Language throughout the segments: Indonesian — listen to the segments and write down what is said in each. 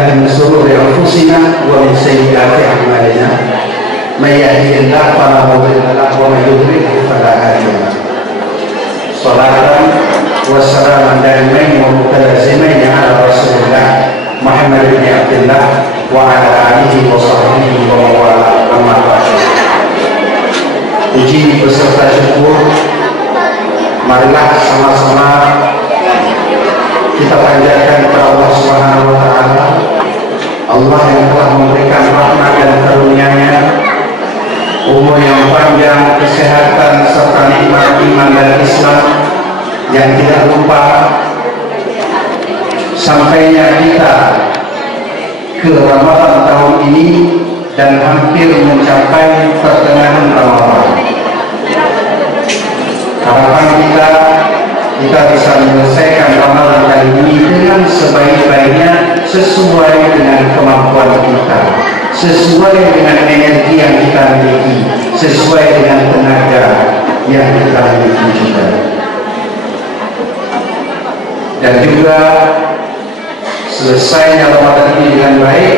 billahi min shururi anfusina wa min sayyiati a'malina. May yahdihillahu fala mudilla lahu wa may yudlil fala hadiya lahu. Shalatan wa salaman daimain wa mutalazimain ala Rasulillah Muhammad bin Abdullah wa ala alihi wa sahbihi wa mawala amma ba'du. Puji beserta syukur marilah sama-sama kita panjatkan kepada Allah Subhanahu wa taala, Allah yang telah memberikan rahmat dan karunia-Nya, umur yang panjang, kesehatan serta nikmat iman dan Islam, yang tidak lupa sampainya kita ke Ramadan tahun ini dan hampir mencapai pertengahan Ramadan. Harapan kita bisa menyelesaikan Ramadan kali ini dengan sebaik-baiknya, sesuai dengan kemampuan kita, sesuai dengan energi yang kita miliki, sesuai dengan tenaga yang kita miliki juga. Dan juga selesainya Ramadan ini dengan baik,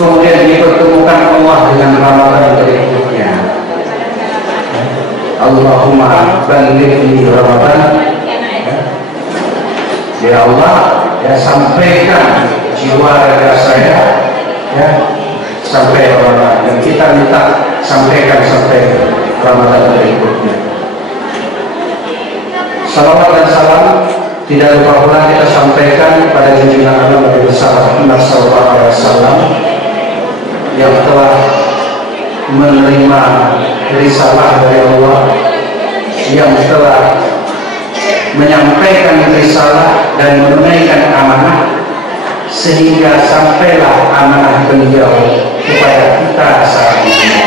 kemudian dipertemukan Allah dengan Ramadan berikutnya. Allahumma ballighni Ramadan. Ya Allah, ya sampaikan jiwa raga saya ya sampai Ramadan, dan kita minta sampaikan sampai Ramadan berikutnya. Salawat dan salam tidak lupa pula kita sampaikan kepada junjungan Allah Nabi besar Muhammad SAW yang telah menerima risalah dari Allah, yang telah menyampaikan risalah dan menunaikan amanah, sehingga sampailah amanah beliau kepada kita saat ini.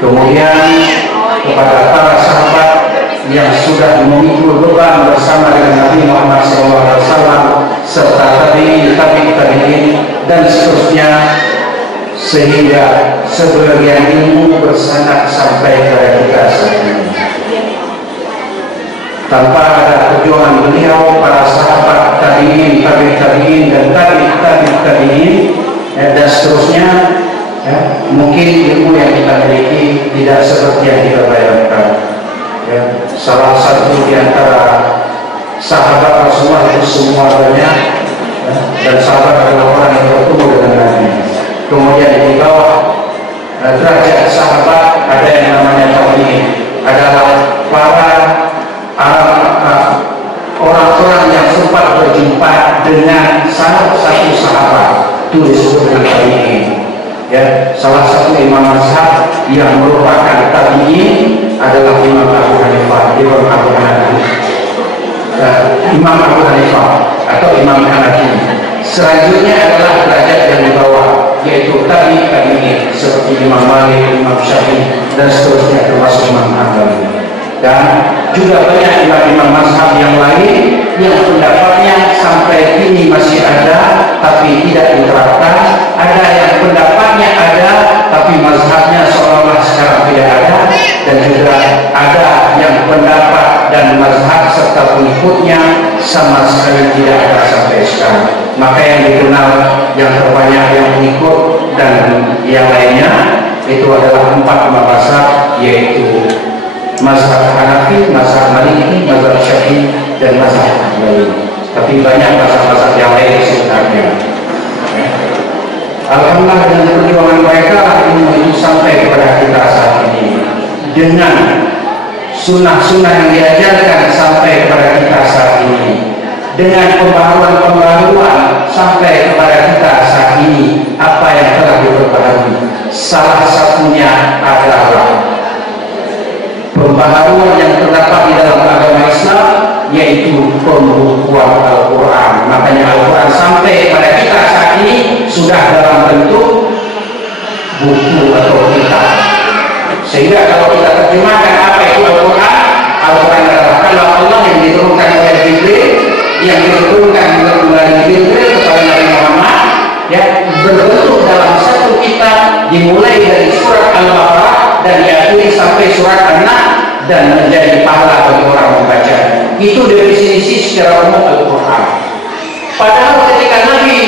Kemudian kepada para sahabat yang sudah memikul beban bersama dengan Nabi Muhammad SAW serta tabi'in dan seterusnya, sehingga sebagian ilmu bersanad sampai kepada kita saat ini. Tanpa ada perjuangan beliau, para sahabat tabi'in, dan tabi'in dan seterusnya, ya, mungkin ilmu yang kita miliki tidak seperti yang kita bayangkan. Ya, salah satu di antara sahabat Rasulullah itu semua banyak, ya, dan sahabat adalah orang yang bertemu dengan Nabi. Kemudian di bawah derajat sahabat ada yang namanya tabi'in, adalah para orang-orang yang sempat berjumpa dengan salah satu sahabat, itu disebut dengan tabi'in. Ya, salah satu imam mazhab yang merupakan tabi'in adalah Imam Abu Hanifah, Imam Abu Hanifah atau Imam Hanafi. Selanjutnya adalah derajat yang di bawah, yaitu tabi'in seperti Imam Malik, Imam Syafi'i dan seterusnya, termasuk Imam Hambali. Dan juga banyak imam-imam mazhab yang lain yang pendapatnya sampai kini masih ada tapi tidak diterapkan. Ada yang pendapatnya ada tapi mazhabnya seolah-olah sekarang tidak ada, dan juga ada yang pendapat dan mazhab serta pengikutnya sama sekali tidak ada sampai sekarang. Maka yang dikenal yang terbanyak yang mengikut dan yang lainnya itu adalah 4 mazhab, yaitu mazhab Hanafi, mazhab Maliki, mazhab Syafi'i, dan mazhab Hambali. Tapi banyak mazhab-mazhab yang lain sebenarnya. Alhamdulillah, dengan perjuangan mereka ilmu itu sampai kepada kita saat ini, dengan sunnah-sunnah yang diajarkan sampai kepada kita saat ini, dengan pembaharuan sampai kepada kita saat ini. Apa yang telah diperbaharui? Salah satunya adalah pembaharuan yang terdapat di dalam agama Islam, yaitu pembukuan Al-Quran. Makanya Al-Quran sampai pada kita saat ini sudah dalam bentuk buku atau kitab. Sehingga kalau kita terjemahkan apa itu Al-Quran, Al-Quran adalah kalam Allah yang diturunkan oleh Jibril, yang diturunkan melalui Jibril kepada Nabi Muhammad, ya, berbentuk dalam satu kitab, dimulai dari surat Al-Baqarah dan diakhiri sampai surat An-Nahl, dan menjadi pahala bagi orang membaca. Itu definisi secara umum Al-Quran. Padahal ketika Nabi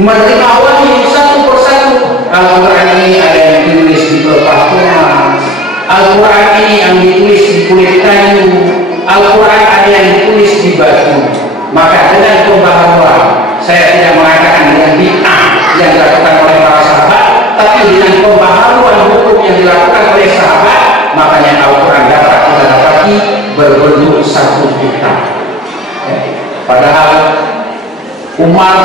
menerima wahyu satu persatu, Al-Quran ini ada yang ditulis di pelepah rumah, Al-Quran ini yang ditulis di kulit kayu, Al-Quran ada yang ditulis di batu. Maka dengan pembaharuan, saya tidak mengatakan dengan bid'ah yang dilakukan oleh para sahabat, tapi dengan pembaharuan hukum yang dilakukan oleh sahabat, makanya Al-Quran dapat kita dapati berbentuk satu kitab. Padahal Umar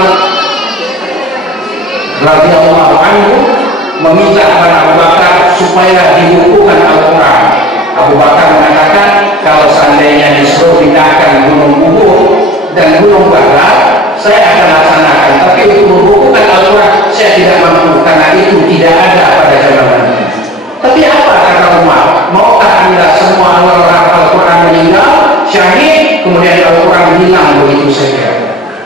radhiyallahu anhu meminta kepada Abu Bakar supaya dibukukan Al-Quran. Abu Bakar mengatakan, kalau seandainya disuruh pindahkan Gunung Uhud dan Gunung Badar, saya akan laksanakan. Tapi untuk membukukan Al-Quran saya tidak mampu, karena itu tidak ada pada zaman ini. Tapi apa kata Umar? Maukah anda semua orang Al-Quran meninggal, syahid, kemudian Al-Quran hilang begitu saja?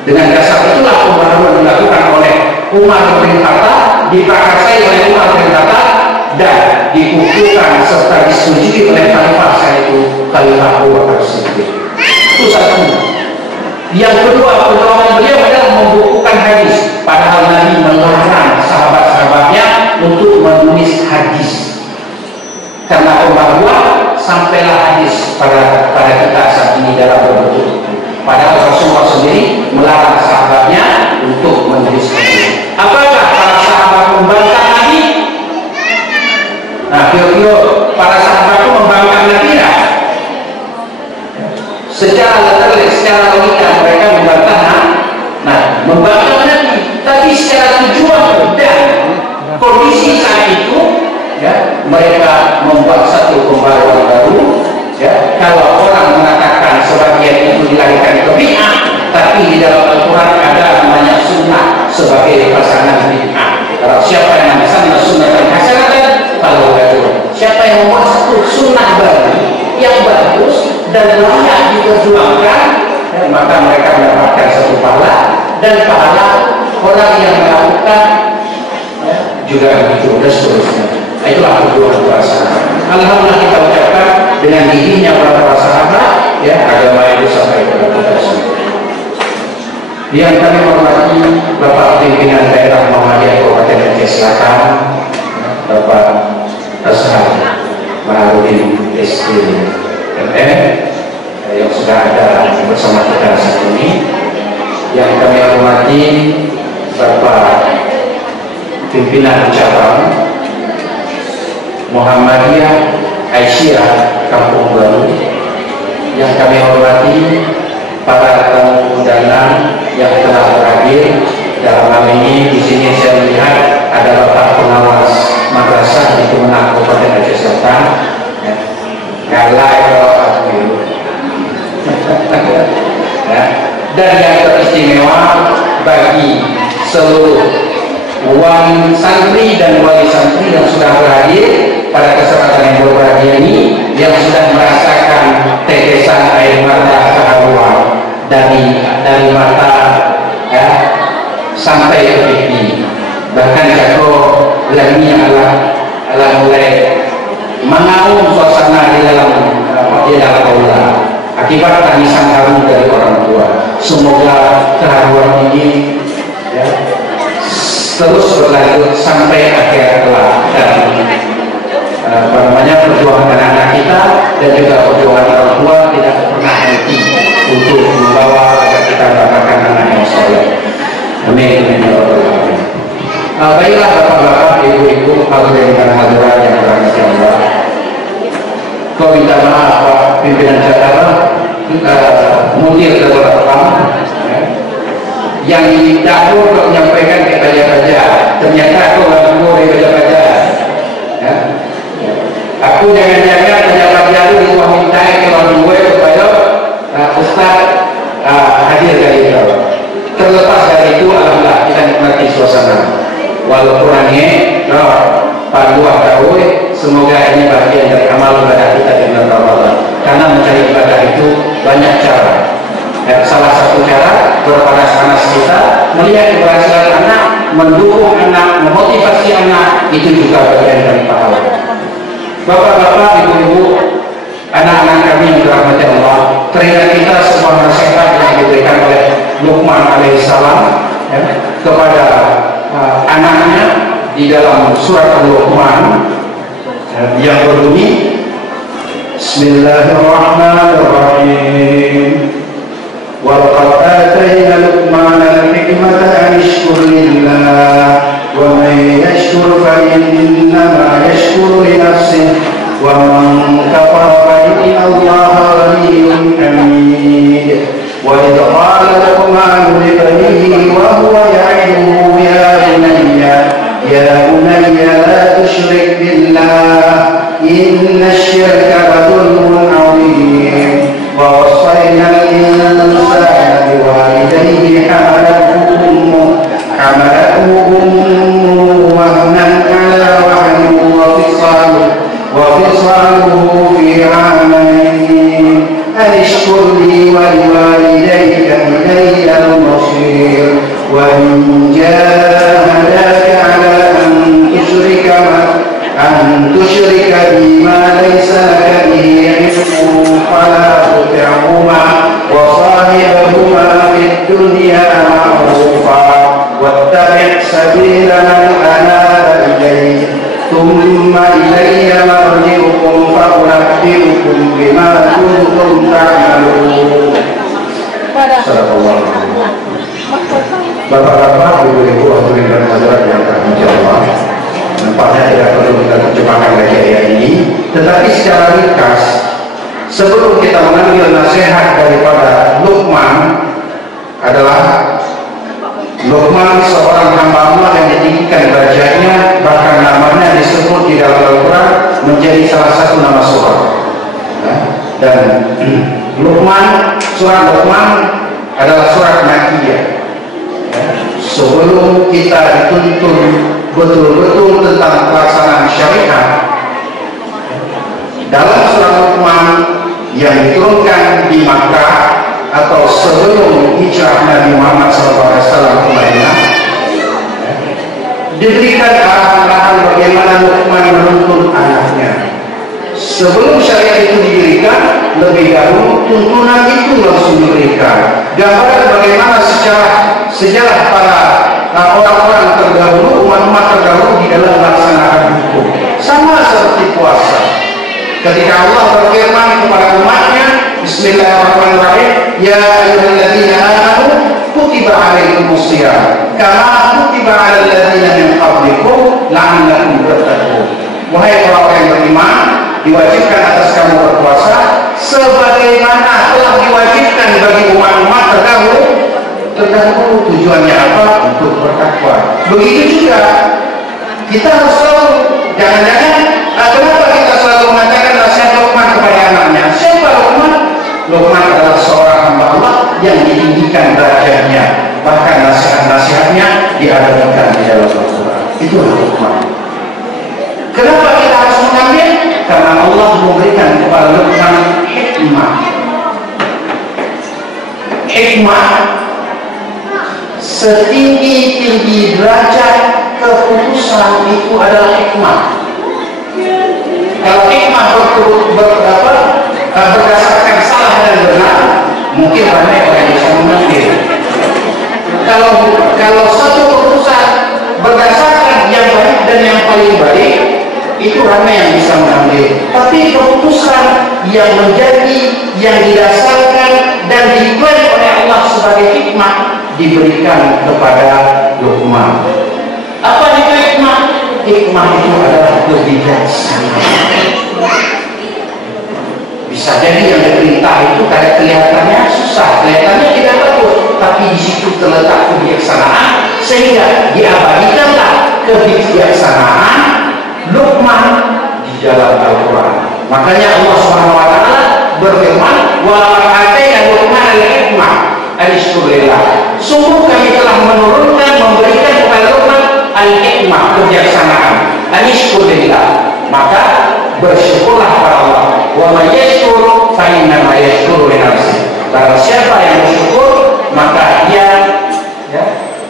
Dengan dasar itulah pembaharuan dilakukan oleh Umar bin Khattab, diprakarsai oleh Umar bin Khattab, dan dibukukan serta disetujui oleh khalifah saat itu, Khalifah Abu Bakar Siddiq. Itu satu. Yang kedua, pertolongan beliau adalah membukukan hadis. Padahal Nabi melarang sahabat-sahabatnya untuk menulis hadis. Karena pembaharuan sampailah hadis pada kita saat ini dalam bentuk. Padahal Rasulullah sendiri melarang sahabatnya untuk menulis hadis. Apakah para sahabat membantah Nabi? Nah, kira-kira para sahabat itu membantah Nabi ya? Secara literal, secara logika mereka membantah membantah Nabi. Tapi secara tujuan dan kondisi saat itu, ya, mereka membuat satu pembaharuan baru. Ya, kalau orang mengatakan sebagian itu dilahirkan ke bid'ah, tapi di dalam Al-Quran ada namanya sunnah sebagai pasangan bid'ah. Kalau siapa yang memesan sunnah dan hasanatan, kalau baru siapa yang membuat satu sunnah baru yang bagus dan layak diperjuangkan, ya, maka mereka mendapatkan satu pahala, dan pahala orang yang melakukan, ya, juga begitu dan seterusnya. Itulah kedua sahabat. Alhamdulillah kita ucapkan dengan giginya para sahabat, ya, agama itu sampai kepada kita semua. Yang kami hormati Bapak Pimpinan Daerah Muhammadiyah Kabupaten Aceh Selatan, Bapak Ashab Maharudin SDMM, yang sudah ada bersama kita saat ini. Yang kami hormati Bapak Pimpinan Cabang Muhammadiyah Aisyah Kampung Baru, yang kami hormati para tamu undangan yang telah hadir. Dalam hal ini di sini saya melihat ada Bapak Pengawas Madrasah di Kemenang Kabupaten Aceh Selatan, galai Bapak Biru. Ya. Dan yang teristimewa bagi seluruh wali santri dan wali santri yang sudah berhadir pada kesempatan yang berbahagia ini, yang sudah merasakan tetesan air mata keharuan dari mata, ya, sampai ke pipi. Bahkan Jako yang ini adalah mulai mengaum suasana di dalam aula akibat tangisan haru dari orang tua. Semoga keharuan ini, ya, terus berlanjut sampai akhir kelak, dan perjuangan anak-anak kita dan juga perjuangan orang tua tidak pernah henti untuk membawa agar kita mendapatkan anak yang soleh. Amin. Baiklah bapak-bapak, ibu-ibu, hadirin dan hadirat yang dirahmati Allah. Kau minta maaf Pak Pimpinan Jakarta, mudir dari Bapak, yang dahulu kau menyampaikan ke baca-baca, ternyata kau nggak boleh baca-baca. Ya. Aku jangan-jangan baca-baca itu minta kalau gue supaya Ustaz hadir dari itu. Terlepas dari itu, alhamdulillah kita nikmati suasana. Walaupun hanya panduan dakwah, semoga ini bagian dari amal ibadah kita di bulan Ramadan. Karena mencari ibadah itu banyak cara. Salah satu cara berpanas-panas kita, melihat keberhasilan anak, mendukung anak, memotivasi anak, itu juga bagian dari pahala. Bapak-bapak, ibu-ibu, anak-anak kami yang dirahmati Allah, teringat kita semua nasihat yang diberikan oleh Luqman Luqman alaihissalam ya, kepada anaknya di dalam surat Luqman yang berbunyi Bismillahirrahmanirrahim. Wa laqad atayna Luqmana al-hikmata an yashkur lillah wa man yashkur fa innama yashkuru li nafsihi wa man kafara fa inna Allaha ghaniyyun hamid. Wa idh qala Luqmanu li banihi wa huwa ya'iduhu ya bunayya la tushrik billah inna ash-shirka la dhulmun 'azim. Wa wassayna al-insana biwalidayhi hamalathu ummuhu wahnan 'ala wahnin wa fisaluhu fi 'amayn an ishkur li wa liwalidayka ilayya al-masir. Wa in jahadaka 'ala أن تشرك بما ليس لك به علم فلا تطعهما وصاحبهما في الدنيا معروفا واتبع سبيل من أناب إلي ثم إلي مرجعكم فأنبئكم بما كنتم تعملون. Bapak-bapak, ibu-ibu, hadirin dan hadirat yang terhormat Allah, nampaknya tidak perlu kita terjemahkan lagi ayat ini, tetapi secara ringkas sebelum kita mengambil nasihat daripada Luqman adalah Luqman seorang hamba Allah yang ditinggikan derajatnya, bahkan namanya disebut di dalam Al-Quran menjadi salah satu nama surah. Dan Luqman, surah Luqman adalah surat Makkiyah. Sebelum kita dituntun betul-betul tentang pelaksanaan syariat dalam surat Luqman yang diturunkan di Makkah atau sebelum hijrah Nabi Muhammad SAW ke Madinah, diberikan arahan-arahan bagaimana Luqman menuntun anaknya. Sebelum syariat itu didirikan, lebih dahulu tuntunan itu langsung diberikan. Gambaran bagaimana sejarah para orang-orang terdahulu, umat-umat terdahulu di dalam melaksanakan hukum. Sama seperti puasa. Ketika Allah berfirman kepada umatnya, Bismillahirrahmanirrahim, Ya ayyuhalladzina amanu kutiba alaikumus shiyam kama kutiba alal ladzina min qablikum la'allakum tattaqun. Wahai orang yang beriman, diwajibkan atas kamu berpuasa sebagaimana telah diwajibkan bagi umat-umat terdahulu. Tujuannya apa? Untuk bertakwa. Begitu juga kita harus selalu, jangan-jangan kenapa kita selalu mengatakan nasihat Luqman kepada anaknya? Siapa Luqman? Luqman adalah seorang hamba Allah yang ditinggikan derajatnya, bahkan nasihat-nasihatnya diadakan di dalam Al-Quran. Itulah Luqman. Kenapa kita harus mengambil? Karena Allah memberikan kepada Luqman hikmah. Hikmah setinggi-tinggi derajat keputusan itu adalah hikmah. Kalau hikmah berdasarkan salah dan benar, mungkin banyak orang bisa mengambil. Kalau satu keputusan berdasarkan yang baik dan yang paling baik, itu ramai yang bisa mengambil. Tapi keputusan yang menjadi, yang didasarkan dan diklaim oleh Allah sebagai hikmah diberikan kepada Luqman. Apa itu hikmah? Hikmah itu adalah kebijaksanaan. Bisa jadi yang diperintah itu kelihatannya susah, kelihatannya tidak bagus, tapi di situ terletak kebijaksanaan, sehingga diabadikanlah kebijaksanaan Luqman di dalam Al-Quran. Makanya Allah SWT berfirman, wa atayna Luqman al-hikmah an yashkur lillah. Sungguh kami telah menurunkan, memberikan kepada Luqman al-hikmah, kebijaksanaan, an yashkur lillah. Maka bersyukurlah kepada Allah. Wa may yashkur fa innama yashkuru li nafsihi. Barang siapa yang bersyukur, maka dia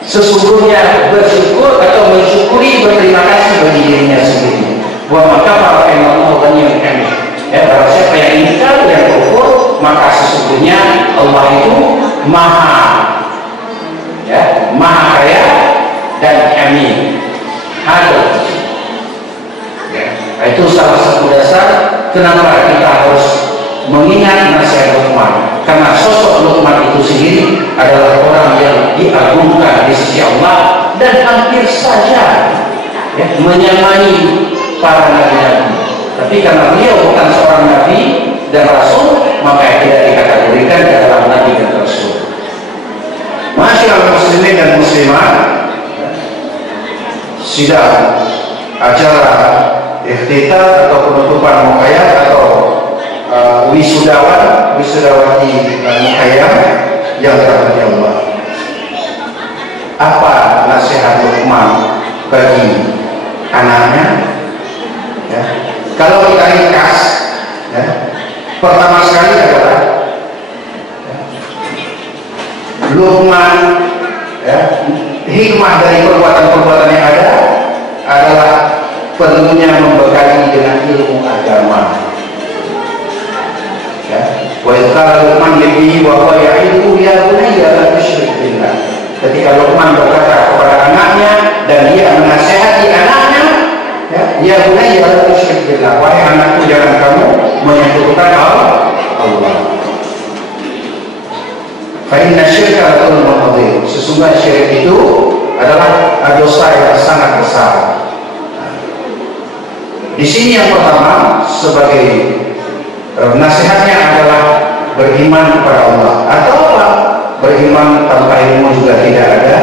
sesungguhnya bersyukur atau mensyukuri, berterima kasih bagi dirinya sendiri. Wa maka para Allah ghaniyyun hamid. Barang siapa yang ingkar, yang kufur, maka sesungguhnya Allah itu maha Itu salah satu dasar kenapa kita harus mengingat nasihat Luqman, karena sosok Luqman itu sendiri adalah orang yang diagungkan di sisi Allah dan hampir saja menyamai para nabi-nabi. Tapi karena beliau bukan seorang nabi dan rasul, maka tidak dikategorikan dalam nabi dan rasul. Masyaallah muslimin dan muslimat, sidang acara iftitah atau penutupan muqayyad atau wisudawati muqayyad yang dirahmati Allah. Apa nasihat Luqman bagi anaknya? Ya. Kalau kita ringkas, ya, pertama sekali adalah Luqman, ya, hikmah dari perbuatan-perbuatan yang ada adalah perlunya membekali dengan ilmu agama. Ya, wa qala Luqman li wa huwa ya'idu ya bunayya la tusyrik billah. Ketika Luqman berkata kepada anaknya dan dia menasihati anaknya, ya bunayya la tusyrik billah, wahai anakku, jangan kamu menyekutukan Allah. Fa inna syirka la dzulmun adzim. Sesungguhnya syirik itu adalah dosa yang sangat besar. Di sini yang pertama sebagai nasihatnya adalah beriman kepada Allah. Atau apa? Beriman tanpa ilmu juga tidak ada.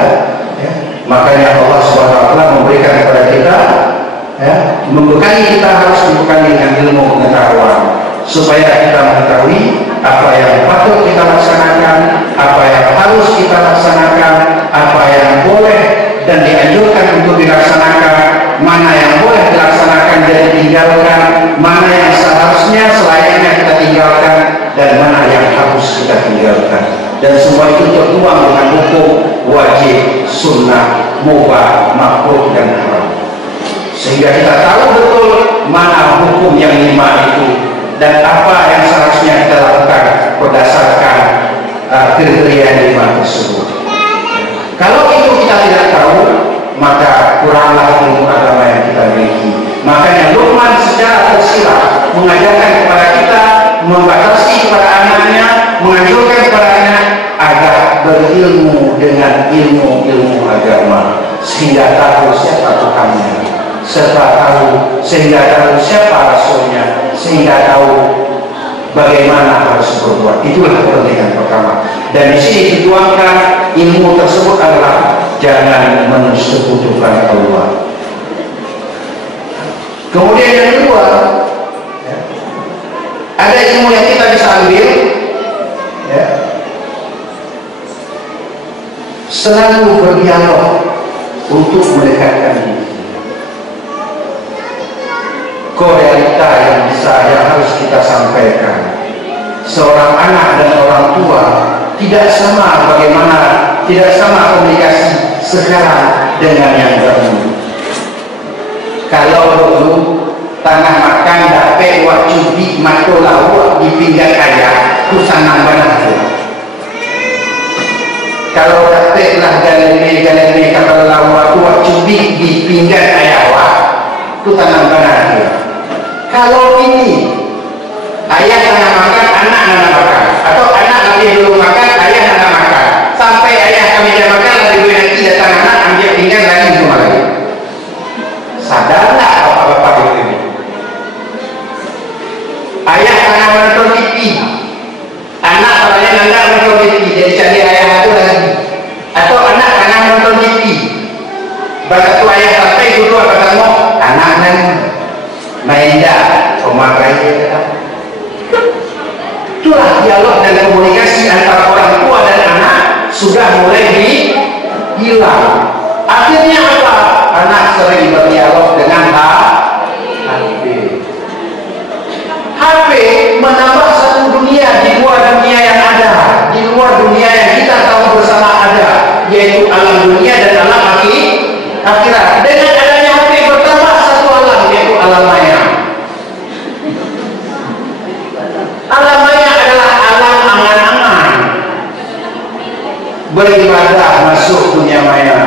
Ya. Makanya Allah SWT memberikan kepada kita, ya, membekali kita, harus membekali dengan ilmu pengetahuan supaya kita mengetahui apa yang patut kita laksanakan, apa yang harus kita laksanakan, apa yang boleh dan dianjurkan untuk dilaksanakan, mana yang boleh dilaksanakan dan ditinggalkan, mana yang seharusnya selayaknya kita tinggalkan, dan mana yang harus kita tinggalkan. Dan semua itu tertuang dengan hukum wajib, sunnah, mubah, makruh, dan haram. Sehingga kita tahu betul mana hukum yang 5 itu dan apa yang seharusnya kita lakukan berdasarkan kriteria 5 tersebut. Kalau itu kita tidak tahu, maka kuranglah ilmu agama yang kita miliki. Makanya Luqman secara tersirat mengajarkan kepada kita, membatasi kepada anaknya, menganjurkan kepada anak agar berilmu dengan ilmu agama, sehingga tahu siapa Tuhannya, sehingga tahu siapa Rasulnya, sehingga tahu bagaimana harus berbuat. Itulah kepentingan pertama. Dan di sini dituangkan ilmu tersebut adalah jangan mensekutukan Allah. Kemudian yang kedua, ada ilmu yang kita bisa ambil, ya, selalu berdialog untuk mendekatkan diri. Realita yang harus kita sampaikan, seorang anak dan orang tua tidak sama komunikasi sekarang dengan yang dahulu. Kalau dulu tanah makan dapat wak cubi mato lawak di pinggan ayah kusanang banget. Kalau dapatlah galene kapal lawak wak cubi di pinggan ayah wak ku tanam banget. Kalau ini ayah tanah makan, anak nana makan, atau anak nanti belum makan, ayah nana makan, sampai ayah kami dah makan, lagi gue nanti datang anak ambil pinggan lagi di rumah lagi. Sadarlah bapak-bapak ini. Ayah tanah menonton TV, anak palanya nanda menonton TV, jadi cari ayah itu lagi. Atau anak tanah menonton TV, baca tu ayah sampai dulu apa kamu, anak nan main dah, pemakai dia. Itulah dialog dan komunikasi antara orang tua dan anak sudah mulai hilang. Akhirnya apa? Anak sering berdialog dengan HP menambah satu dunia di luar dunia yang ada, di luar dunia yang kita tahu bersama ada, yaitu alam dunia dan alam akhirat. Dengan adanya HP bertambah satu alam, yaitu alam maya. Alam maya adalah alam angan-angan. Beribadah masuk dunia maya,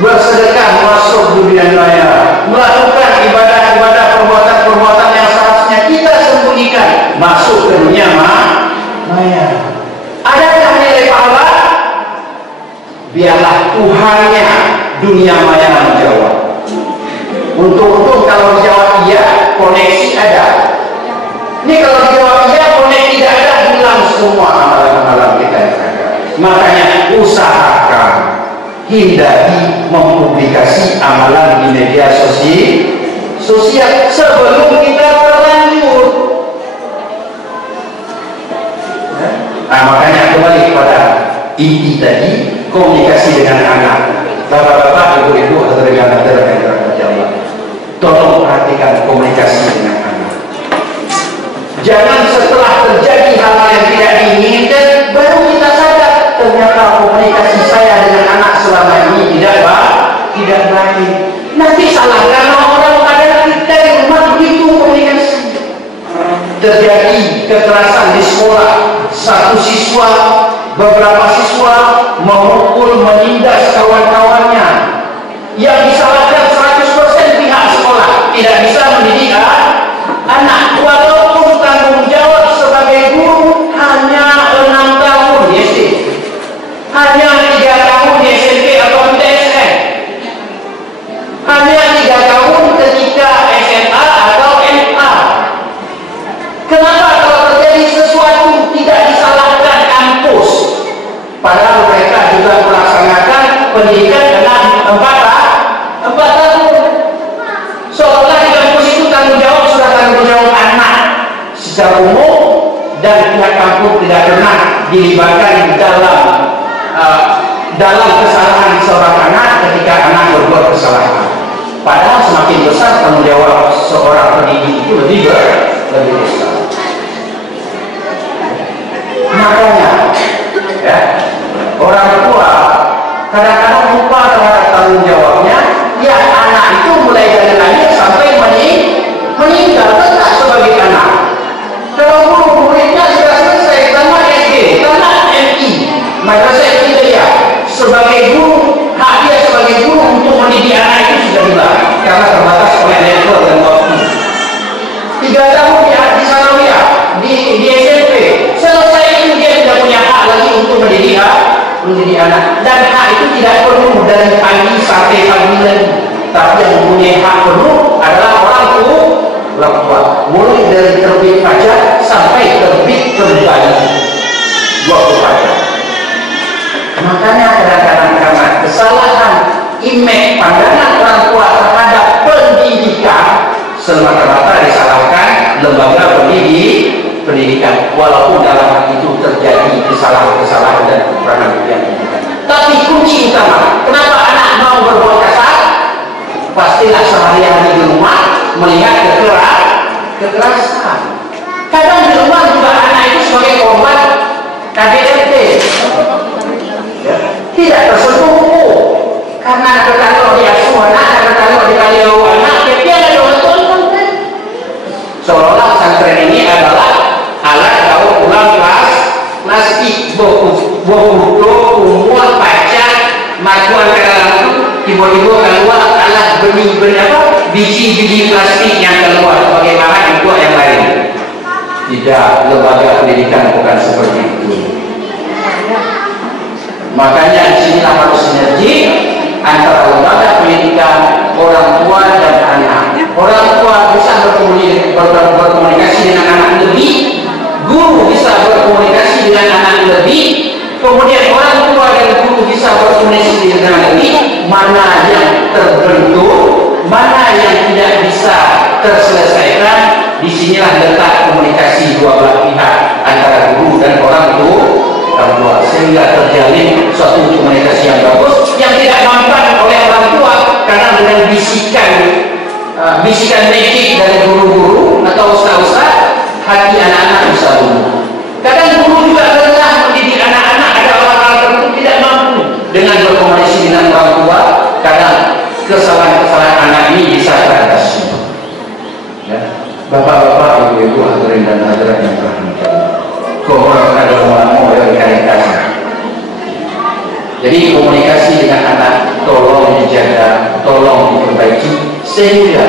bersedekah masuk dunia maya, dunia maya menjawab. Untuk kalau dijawab iya, koneksi ada. Ini kalau dijawab iya, koneksi tidak ada, hilang semua amalan-amalan kita yang ada. Makanya usahakan hindari mempublikasi amalan di media sosial sebelum kita terlanjur. Nah, makanya kembali kepada inti tadi, komunikasi dengan anak. Bapak-bapak, ibu-ibu, saudara-saudara yang dirahmati Allah, tolong perhatikan komunikasi dengan anak. Jangan setelah terjadi hal-hal yang tidak diinginkan baru kita sadar ternyata komunikasi saya dengan anak selama ini tidak baik. Nanti salah karena orang kadang kita di rumah begitu komunikasi. Terjadi kekerasan di sekolah, satu siswa, beberapa siswa memukul, menindas kawan-kawannya. Yang disalahkan 100% pihak sekolah, tidak bisa mendidik anak. Walaupun tanggung jawab sebagai guru hanya 6 tahun di SD, hanya 3 tahun di SMP atau TSN, hanya 3 tahun ketika SMA atau MA. Kenapa kalau terjadi sesuatu tidak disalahkan kampus, padahal mereka juga melaksanakan pendidikan dalam 4 tahun. Seolah di kampus itu tanggung jawab sudah tanggung jawab anak secara umum, dan pihak kampus tidak pernah dilibatkan dalam kesalahan seorang anak ketika anak berbuat kesalahan. Padahal semakin besar tanggung jawab seorang pendidik itu lebih besar. Makanya ya, orang tua kadang-kadang lupa terhadap tanggung jawabnya. Ya, anak itu mulai dari lahir sampai meninggal tetap sebagai anak. Kalau guru muridnya sudah selesai tamat SD, tamat MI, madrasah ibtidaiyah, sebagai guru, hak dia sebagai guru untuk mendidik anak itu sudah hilang karena terbatas oleh network dan waktu. 3 tahun di sanawiyah, di SMP, selesai itu dia tidak punya hak lagi untuk mendidik anak. Dan hak itu tidak penuh dari pagi sampai pagi lagi, tapi yang mempunyai hak penuh adalah orang tua. Mulai dari terbit fajar sampai terbit kembali 20 fajar. Makanya kadang-kadang karena kesalahan image pandangan orang tua terhadap pendidikan, semata-mata disalahkan lembaga pendidikan, walaupun dalam hal itu terjadi kesalahan dan kekurangan pendidikan. Tapi kunci utama, kenapa anak mau berbuat kasar? Pastilah sehari-hari di rumah melihat kekerasan. Kadang di rumah juga anak itu sebagai korban KDRT, ya, tidak tersentuh karena kalau diasuh anak, kalau dikaliau anak, dia ada nonton. Seolah-olah pesantren ini adalah alat daur ulang plastik, buku, umuan, pajak, majuan ke dalam itu, tiba-tiba keluar alat biji-biji plastik yang keluar sebagai bahan untuk yang lain. Tidak, lembaga pendidikan bukan seperti itu. Makanya disinilah harus sinergi antara lembaga pendidikan, orang tua dan anak. Orang tua bisa berkomunikasi dengan anak lebih, guru bisa berkomunikasi dengan anak lebih, kemudian orang tua dan guru bisa berkomunikasi dengan lebih. Mana yang terbentuk, mana yang tidak bisa terselesaikan, disinilah letak komunikasi dua belah pihak antara guru dan orang tua, sehingga terjalin suatu komunikasi yang bagus yang tidak mampan oleh orang tua karena dengan bisikan magic dari guru-guru atau ustaz-ustaz, hati anak-anak bisa lumpuh. Kadang guru juga lelah mendidik anak-anak, ada orang-orang tertentu tidak mampu dengan berkomunikasi dengan orang tua, kadang kesalahan-kesalahan anak ini bisa teratasi. Ya. Bapak-bapak, ibu-ibu, hadirin dan hadirat yang berbahagia, kohon adalah realitasnya. Jadi komunikasi dengan anak tolong dijaga, tolong diperbaiki, sehingga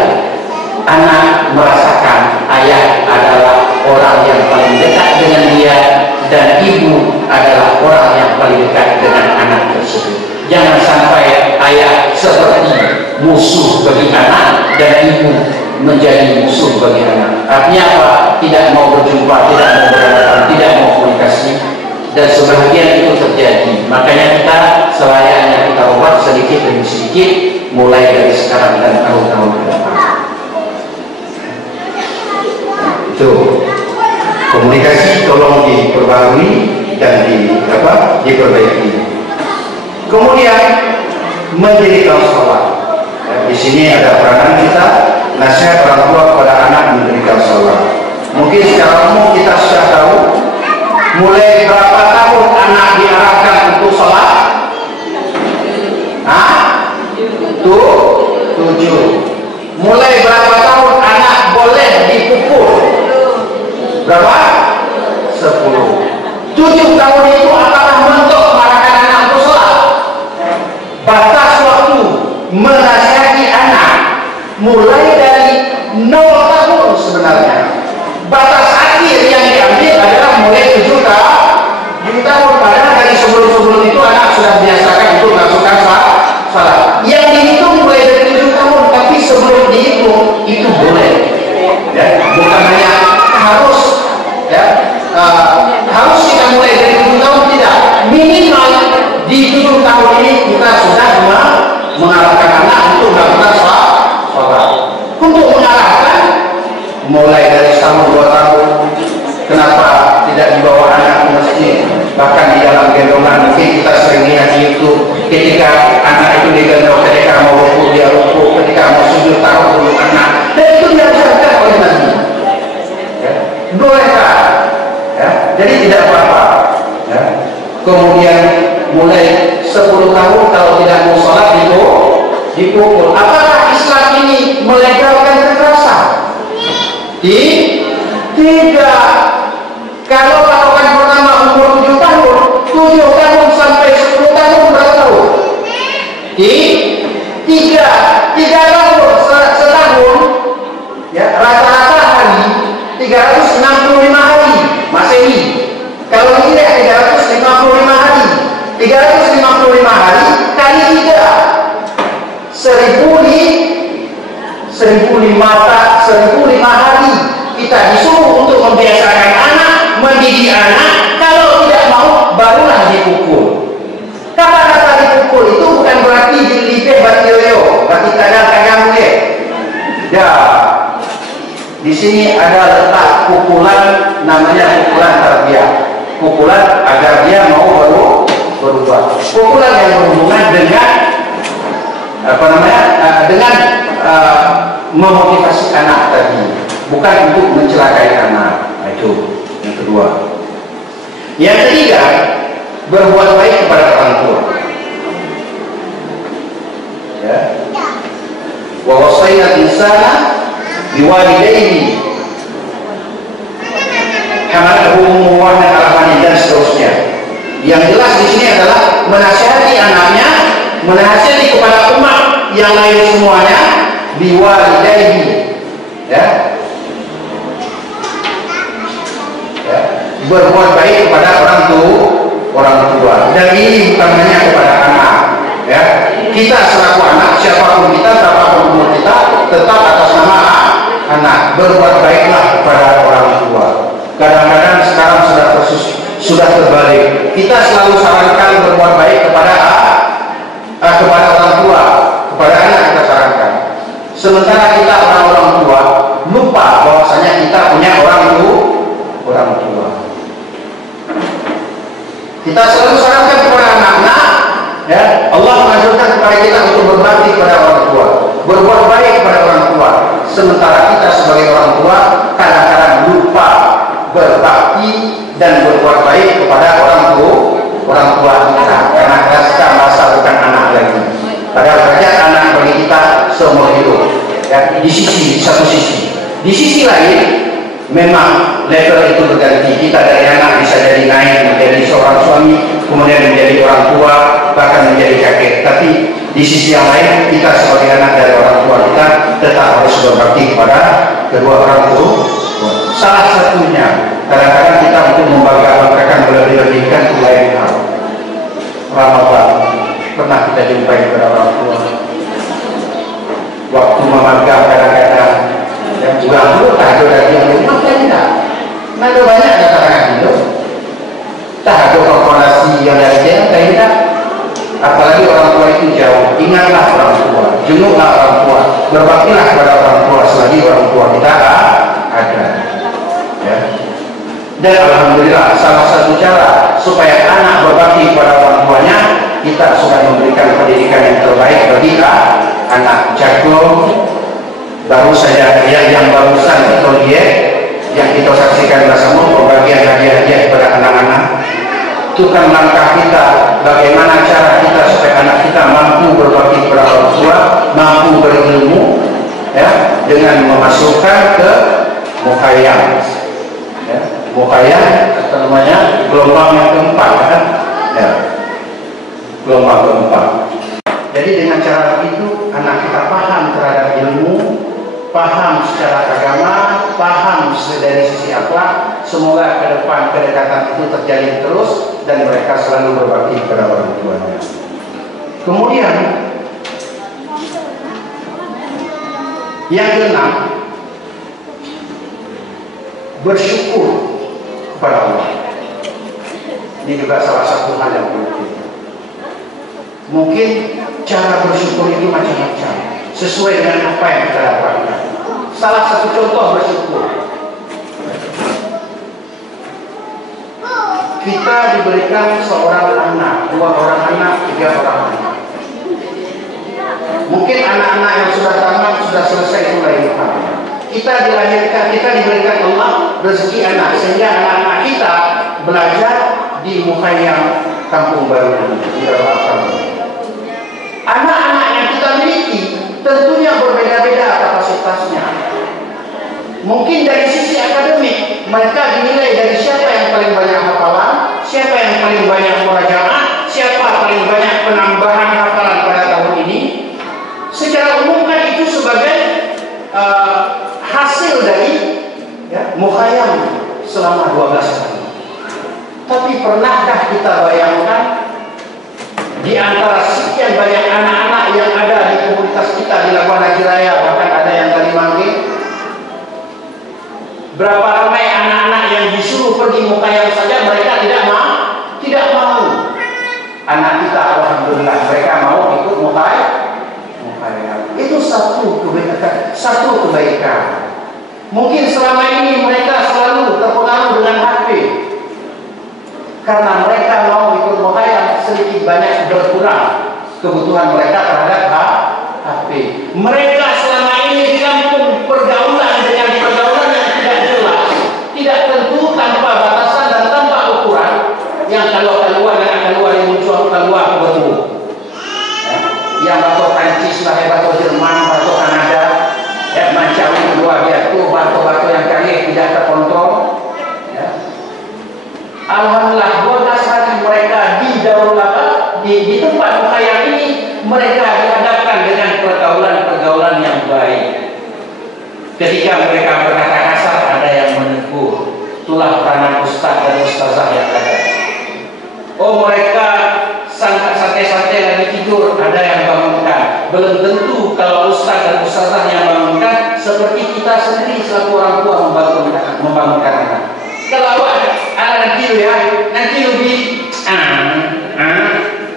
anak merasakan ayah adalah orang yang paling dekat dengan dia dan ibu adalah orang yang paling dekat dengan anak tersebut. Jangan sampai ayah seperti musuh bagi anak dan ibu menjadi musuh bagi anak. Artinya apa? Tidak mau berjumpa, tidak mau berhadapan, tidak mau komunikasi, dan sebagian itu terjadi. Makanya kita selayaknya kita ubah sedikit demi sedikit mulai dari sekarang dan tahun-tahun ke depan. Itu komunikasi tolong diperbarui dan diperbaiki. Kemudian mendirikan sholat. Di sini ada peranan kita, nasihat orang tua kepada anak mendirikan sholat. Mungkin secara umum kita sudah tahu mulai berapa tahun anak diarahkan untuk sholat? Tujuh. Mulai berapa tahun anak boleh dipukul? Berapa? 10. 7 tahun itu adalah bentuk mengarahkan anak untuk sholat. Batas waktu menasihati anak mulai dari 0 tahun sebenarnya. Batas akhir yang diambil adalah mulai 7 tahun. Padahal dari sebelum itu anak sudah biasakan untuk melakukan salat. Yang dihitung mulai dari 7 tahun, tapi sebelum dihitung itu boleh. Ya, bukan hanya harus harus kita mulai dari 7 tahun, tidak. Minimal di 7 tahun ini kita sudah mengarahkan anak untuk melakukan sholat. Untuk mengarahkan mulai dari 1-2 tahun. Kenapa tidak dibawa anak ke masjid? Bahkan di dalam gendongan, mungkin kita sering lihat di YouTube, ketika anak itu digendong, ketika mau rukuk dia rukuk, ketika mau sujud taruh dulu anak, dan itu diajarkan oleh Nabi. Ya, bolehkah? Ya, jadi tidak apa-apa. Ya. Kemudian mulai 10 tahun kalau tidak mau sholat dipukul. Apakah Islam ini melegalkan kekerasan? Tidak. Kalau patokan pertama umur 7 tahun, 7 tahun sampai 10 tahun berapa tahun? 3 tahun setahun. Ya, rata-rata hari 365 hari Masehi. Kalau tidak 355 hari. 355 hari kali 3 1005 hari kita disuruh untuk membiasakan anak, mendidik anak. Kalau tidak mau, barulah dipukul. Kata-kata dipukul itu bukan berarti dilipih batilio, berarti kadang-kadang boleh. Ya, di sini ada letak pukulan, namanya pukulan tarbiyah. Pukulan agar dia mau berubah. Pukulan yang berhubungan dengan dengan memotivasi anak tadi, bukan untuk mencelakai anak. Nah, itu yang kedua. Yang ketiga, berbuat baik kepada orang tua. Ya. Wa wasaina insana biwalidayhi hamalahu ummuhu wahnan ala wahnin, dan seterusnya. Yang jelas di sini adalah menasihati anaknya, menasihati kepada umat yang lain semuanya, biwalidayhi. Ya. Berbuat baik kepada orang tua. Dan ini bukan hanya kepada anak. Ya. Kita selaku anak, siapapun kita, berapapun umur kita, tetap atas nama anak. Berbuat baiklah kepada orang tua. Kadang-kadang sekarang sudah terbalik. Kita selalu sarankan berbuat baik kepada orang tua, kepada anak kita sarankan. Sementara kita orang tua lupa bahwasanya kita punya orang tua. Kita selalu sarankan kepada anak-anak, ya, Allah mengajarkan kepada kita untuk berbakti kepada orang tua, berbuat baik kepada orang tua. Sementara kita sebagai orang tua kadang-kadang lupa berbakti dan berbuat baik kepada orang tua kita, karena kita merasa bukan anak lagi. Padahal saja anak bagi kita seumur hidup. Ya, di satu sisi. Di sisi lain, memang level itu berganti. Kita dari anak bisa jadi naik menjadi seorang suami, kemudian menjadi orang tua, bahkan menjadi kakek. Tapi di sisi yang lain, kita sebagai anak dari orang tua kita tetap harus berbakti kepada kedua orang tua. Salah satunya, kadang-kadang kita untuk membanggakan melebih-lebihkan lain hal. Ramadan pernah kita jumpai kepada orang tua. waktu memegang kadang-kadang yang juga dulu tak ada lagi yang rumah tidak. Mana banyak ada karangan itu. Tak ada korporasi yang dari dia tidak. Apalagi orang tua itu jauh. Ingatlah orang tua, jenguklah orang tua, berbaktilah kepada orang tua selagi orang tua kita ada. Ya. Dan alhamdulillah salah satu cara supaya anak berbakti kepada orang tuanya, kita sudah memberikan pendidikan yang terbaik bagi anak. Jagung baru saja yang barusan kita lihat, yang kita saksikan bersama pembagian hadiah-hadiah kepada anak-anak. Itu kan langkah kita, bagaimana cara kita supaya anak kita mampu berbakti kepada orang tua, mampu berilmu, ya, dengan memasukkan ke mukhayam, ya, mukhayam apa namanya, gelombang yang keempat, kan, ya, gelombang keempat. Jadi dengan cara itu anak kita paham terhadap ilmu, paham secara agama, paham dari sisi akhlak. Semoga ke depan kedekatan itu terjalin terus dan mereka selalu berbakti kepada orang tuanya. Kemudian yang keenam, bersyukur kepada Allah. Ini juga salah satu hal yang penting. Mungkin cara bersyukur itu macam-macam, sesuai dengan apa yang kita dapatkan. Salah satu contoh bersyukur, kita diberikan seorang anak, 2 orang anak, 3 orang anak. Mungkin anak-anak yang sudah tamat, sudah selesai mulai hidup. Kita dilahirkan, kita diberikan Allah rezeki anak, sehingga anak-anak kita belajar di mukhayam Kampung Baru di Darul. Anak-anak yang kita miliki tentunya berbeda-beda kapasitasnya. Mungkin dari sisi akademik mereka dinilai dari siapa yang paling banyak hafalan, siapa yang paling banyak murajaah, siapa paling banyak penambahan hafalan pada tahun ini. Secara umum kan itu sebagai hasil dari, ya, mukhayam selama 12 tahun. Tapi pernahkah kita bayangkan di antara sekian banyak anak-anak yang ada di komunitas kita di Labuan Haji Raya, bahkan ada yang dari Mangge, berapa ramai anak-anak yang disuruh pergi mukhayam saja mereka tidak mau. Anak kita alhamdulillah mereka mau ikut mukhayam. Itu satu kebaikan. Mungkin selama ini mereka selalu terpengaruh dengan HP. Karena mereka mau ikut mukhayam, sedikit banyak berkurang kebutuhan mereka terhadap HP. Mereka selama ini di kampung pergaulan dengan pergaulan yang tidak jelas, tidak tentu, tanpa batasan dan tanpa ukuran, yang kalau keluar yang keluar yang muncul keluar betul. Yang batok Prancis lah, batok Jerman, batok Kanada, ya, macam luar biasa tuh, batok-batok yang canggih tidak terkontrol. Ya. Alhamdulillah 12 hari mereka di Darul di tempat mukhayam ini mereka dihadapkan dengan pergaulan-pergaulan yang baik. Ketika mereka berkata kasar, ada yang menegur. Itulah peranan ustaz dan ustazah yang ada. Oh, mereka santai-santai lagi tidur, ada yang bangunkan. Belum tentu kalau ustaz dan ustazah yang bangunkan, seperti kita sendiri selaku orang tua membangunkan anak. Kalau nanti lebih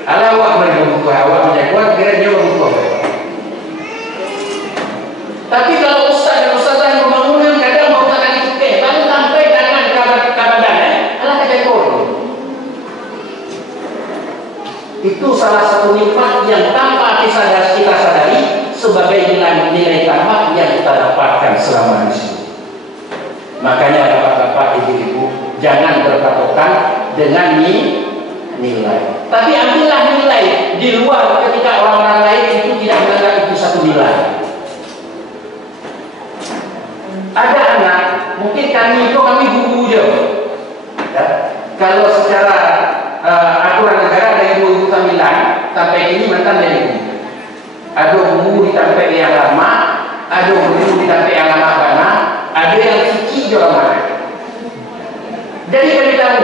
ala awak berbangun awak menjawab kira dia bangun. Tapi kalau ustaz dan ustazah yang membangunkan, kadang mau tak itu bangun sampai tangan kabadan, ala kejadian. Itu salah satu nikmat yang tanpa kita sadari sebagai nilai tambah yang kita dapatkan selama di sini. Makanya bapak-bapak, ibu-ibu, jangan berpatokan dengan nilai. Tapi ambillah nilai di luar ketika orang-orang lain itu tidak menganggap itu satu nilai. Ada anak, mungkin kami guru je. Ya, kalau secara aturan negara dari 2009 sampai ini mantan dari ini. Ada guru di tempat yang lama, ada guru di tempat yang lama bana, ada yang cici juga mana. Jadi kami tahu,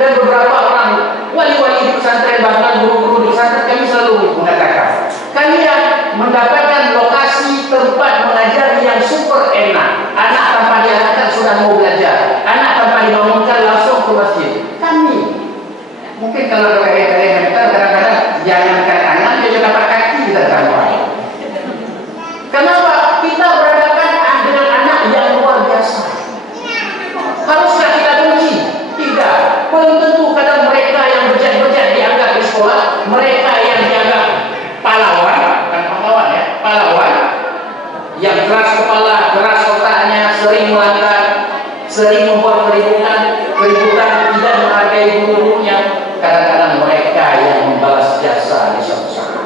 dan beberapa orang wali-wali di pesantren, bahkan guru-guru di pesantren, kami selalu mengatakan kalian mendapatkan lokasi sering membuat keributan, tidak menghargai gurunya. Kadang-kadang mereka yang membalas jasa di suatu saat.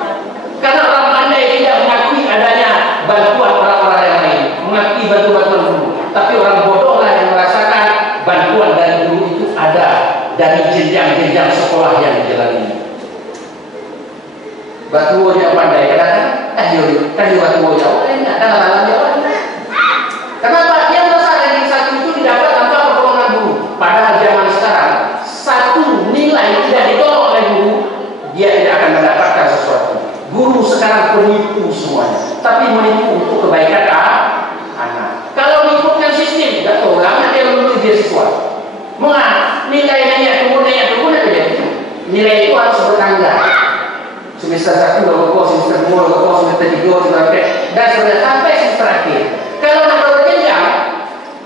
Karena orang pandai tidak mengakui adanya bantuan orang-orang yang lain, mengakui bantuan guru. Tapi orang bodohlah yang merasakan bantuan dari guru itu ada dari jenjang-jenjang sekolah yang dijalani. Batu yang pandai kadang-kadang batu jauh enak, kadang-kadang jauh enak. Kenapa? Dia merasa ranking 1 itu didapat tanpa pertolongan guru. Padahal zaman sekarang satu nilai tidak ditolong oleh guru, dia tidak akan mendapatkan sesuatu. Guru sekarang penipu semuanya, tapi menipu untuk kebaikan anak. Kalau menipukan sistem, tidak tahu lama dia menuju beasiswa. Nilai naik turun aja. Nilai itu harus bertangga. Semester 1 lalu semester 2 lalu semester 3 dan sampai semester akhir. Kalau nak berjenjang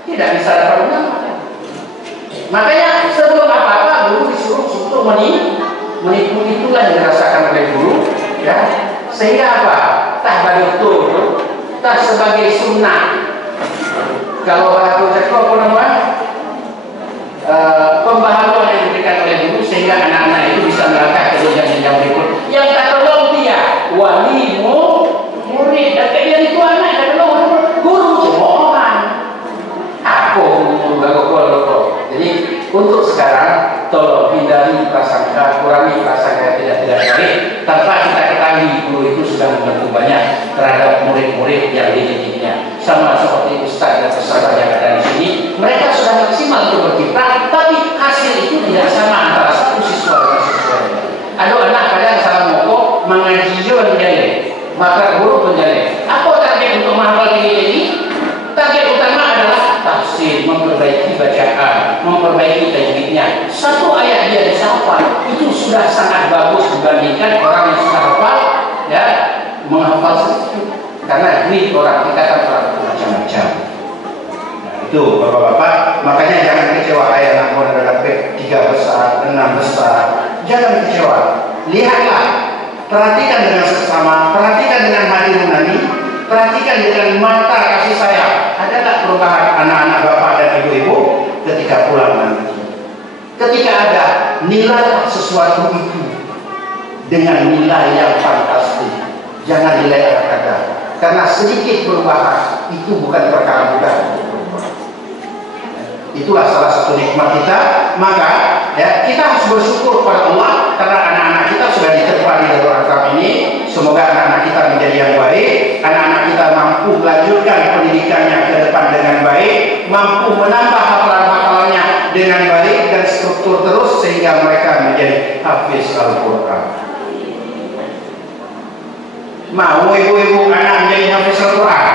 tidak bisa dapat undangan. Makanya sebelum apa-apa guru disuruh untuk menipu, itulah yang dirasakan oleh guru, ya. Sehingga apa? Tak betul, tak sebagai sunnah. Kalau bahasa Jawa apa namanya? Pembaharuan yang diberikan oleh guru sehingga anak-anak itu bisa melangkah ke jenjang berikut. Yang tak tolong dia wali murid, dan kayak itu anak tak tolong guru cemoohan. Aku guru. Jadi untuk sekarang tolong hindari prasangka, kurangi prasangka tidak baik tanpa kita ketahui guru itu sudah membantu banyak terhadap murid-murid yang dididiknya. Sama seperti ustaz dan peserta yang ada di sini, mereka sudah maksimal untuk berkiprah, tapi hasil itu tidak sama antara satu siswa dengan siswa lain. Ada anak kadang salah mokok mengaji menjadi, maka guru menjadi. Apa target untuk menghafal ini? Target utama adalah tafsir, memperbaiki bacaan, memperbaiki tajwidnya. Satu ayat dia bisa hafal, itu sudah sangat bagus dibandingkan orang yang sudah hafal, ya, menghafal sedikit. Karena duit orang tingkatan orang macam-macam. Nah, itu bapak-bapak, makanya jangan kecewa kayak anak muda dapat 3 besar, 6 besar. Jangan kecewa. Lihatlah, perhatikan dengan seksama, perhatikan dengan hati nurani, perhatikan dengan mata kasih sayang. Adakah perubahan anak-anak bapak dan ibu-ibu ketika pulang nanti? Ketika ada nilai sesuatu itu dengan nilai yang fantastis, jangan nilai kata-kata. Karena sedikit perubahan itu bukan perkara mudah. Itulah salah satu nikmat kita. Maka ya, kita harus bersyukur kepada Allah karena anak-anak kita sudah diterpa di dalam program ini. Semoga anak-anak kita menjadi yang baik, anak-anak kita mampu melanjutkan pendidikannya ke depan dengan baik, mampu menambah hafalan-hafalannya dengan baik dan struktur terus sehingga mereka menjadi hafiz Al-Quran. Mau ibu-ibu anak menjadi hafiz Al-Quran?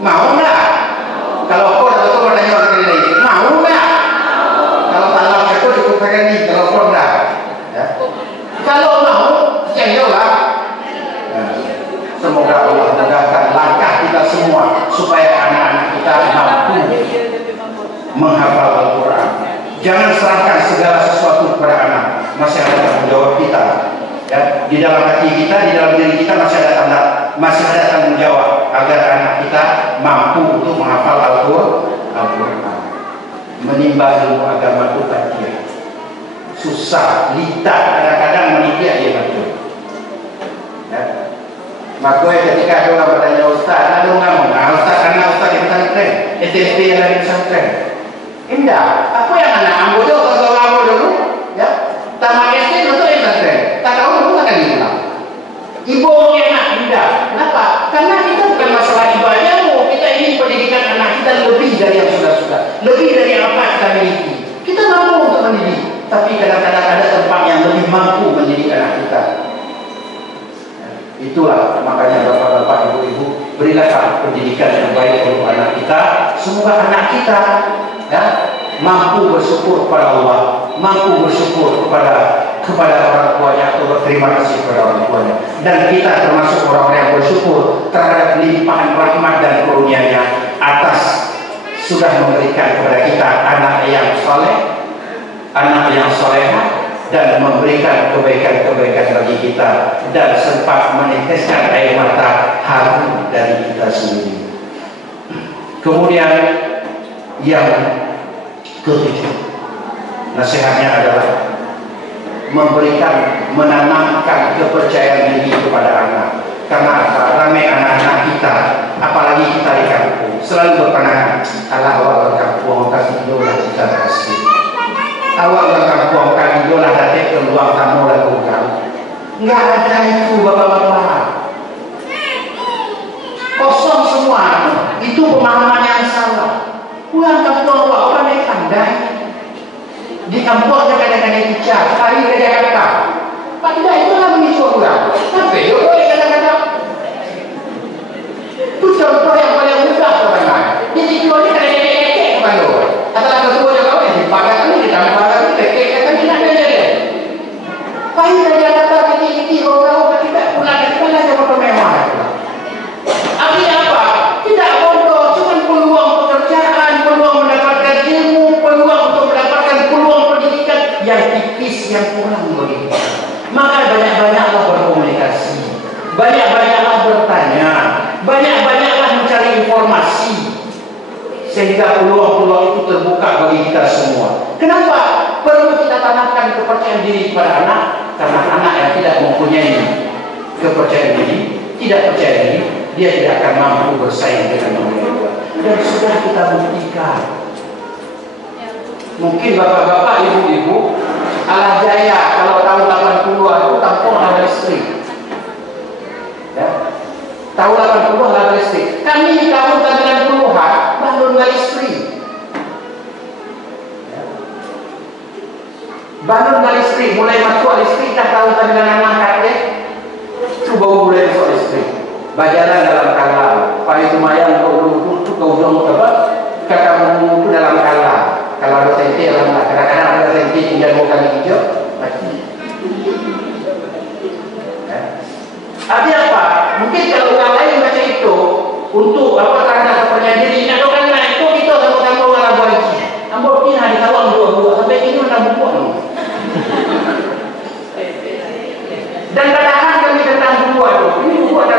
Mau enggak? Kalau kau atau kau tanya orang lain, mau enggak? Kalau talam aku dikatakan di telepon dah. Ya. Kalau mau, janganlah. Semoga Allah mudahkan langkah kita semua supaya anak-anak kita mampu menghafal Al-Quran. Jangan serahkan segala sesuatu kepada anak. Masih ada tanggung jawab kita. Ya, di dalam hati kita, di dalam diri kita masih ada tanggung jawab agar anak kita mampu untuk menghafal Al-Quran. Menimba ilmu agama itu kajian susah, lidah, kadang-kadang menipu dia betul. Ya. Maka ketika ada orang bertanya Ustaz, ada orang ngomong, Ustaz karena Ustaz di pesantren, SMP yang ada di pesantren. Indah, apa yang anak ambodo atau kamu dulu? Ya, tamat SD untuk pesantren. Tak tahu dulu akan diulang. Ibu enak, indah. Kenapa? Karena itu bukan masalah ibadahmu. Kita ingin pendidikan anak kita lebih dari yang sudah-sudah, lebih dari apa kita miliki. Kita mampu untuk mendidik, tapi kadang-kadang ada tempat yang lebih mampu mendidik anak kita. Itulah makanya bapak-bapak, ibu-ibu, berilah pendidikan yang baik untuk anak kita. Semoga anak kita ya, mampu bersyukur kepada Allah, mampu bersyukur kepada orang tuanya atau berterima kasih kepada orang tuanya. Dan kita termasuk orang-orang yang bersyukur terhadap limpahan rahmat dan karunia-Nya atas sudah memberikan kepada kita anak yang saleh, anak yang salehah, dan memberikan kebaikan-kebaikan bagi kita dan sempat meneteskan air mata haru dari kita sendiri. Kemudian Yang ketujuh, nasihatnya adalah menanamkan kepercayaan diri kepada anak. Karena ramai anak-anak kita, apalagi kita di kampung, selalu berpandangan, alah awak berkampung, kasih idola kita kasih. Awak berkampung, kasih idola datang ke luang kamu lakukan. Enggak ada itu, bapak-bapak. Kosong semua. Itu pemahaman yang salah. Pulang kampung awak orang yang pandai. Di kampung dia kadang-kadang dicap, hari ke Jakarta. Pak tidak, itu lah mengisuh orang. Tapi itu boleh kadang-kadang. Itu contoh yang paling mudah teman-teman. Jadi kalau dia kadang-kadang kepada orang. Atau ketua dia kawin, dipakai kami, ditambah kami, kekek, tidak ada dia. Pahit dari Jakarta, gigi-gigi, orang-orang tidak pulang, kita lah yang bermewah. Artinya apa? Tidak bodoh, cuma peluang pekerjaan, peluang mendapatkan ilmu, peluang untuk mendapatkan peluang pendidikan yang tipis, yang kurang begitu. Maka banyak-banyaklah berkomunikasi, banyak-banyaklah bertanya, banyak-banyaklah mencari informasi, sehingga peluang-peluang itu terbuka bagi kita semua. Kenapa? Perlu kita tanamkan kepercayaan diri kepada anak, karena anak yang tidak mempunyai kepercayaan diri, tidak percaya diri, dia tidak akan mampu bersaing dengan orang lain. Dan sudah kita buktikan. Mungkin bapak-bapak, ibu-ibu, ala jaya kalau tahun 80-an itu tampung ada listrik. Ya. Tahun 80 ada listrik. Kami di tahun 90-an bangun listrik. Ya. Bangun listrik, mulai masuk listrik dah tahun 96 ya. Itu baru mulai masuk listrik. Bajalan dalam kalam. Paling lumayan untuk kau ujung apa? Kakak itu dalam kalam. Kalau ada senti alhamdulillah. Kadang-kadang ada senti tinggal mau kali hijau mati. Artinya apa? Mungkin kalau orang lain baca itu untuk apa tanda kepercayaan diri. Nak dokan nak itu kita sama-sama orang lagi. Ambo ini hari awal dua sampai ini nak buku ni. Dan kadang-kadang kami tentang buku itu. Ini buku ada.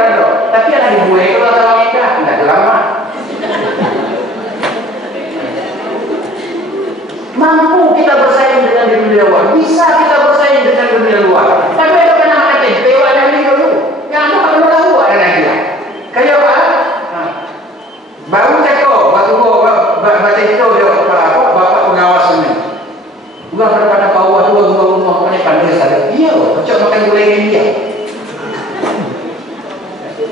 Tapi ada dibuat kalau dalam kita tidak lama. Mampu kita bersaing dengan dunia luar, bisa kita bersaing dengan dunia luar. Tapi ada kan anak kata, dewa dan ini dulu. Yang apa kalau tahu ada dia. Kayak apa? Baru cakap, baca itu dia bapak pengawas ini. Bukan pada bawah dua punya pandai sadar. Iya, macam makan gulai dia.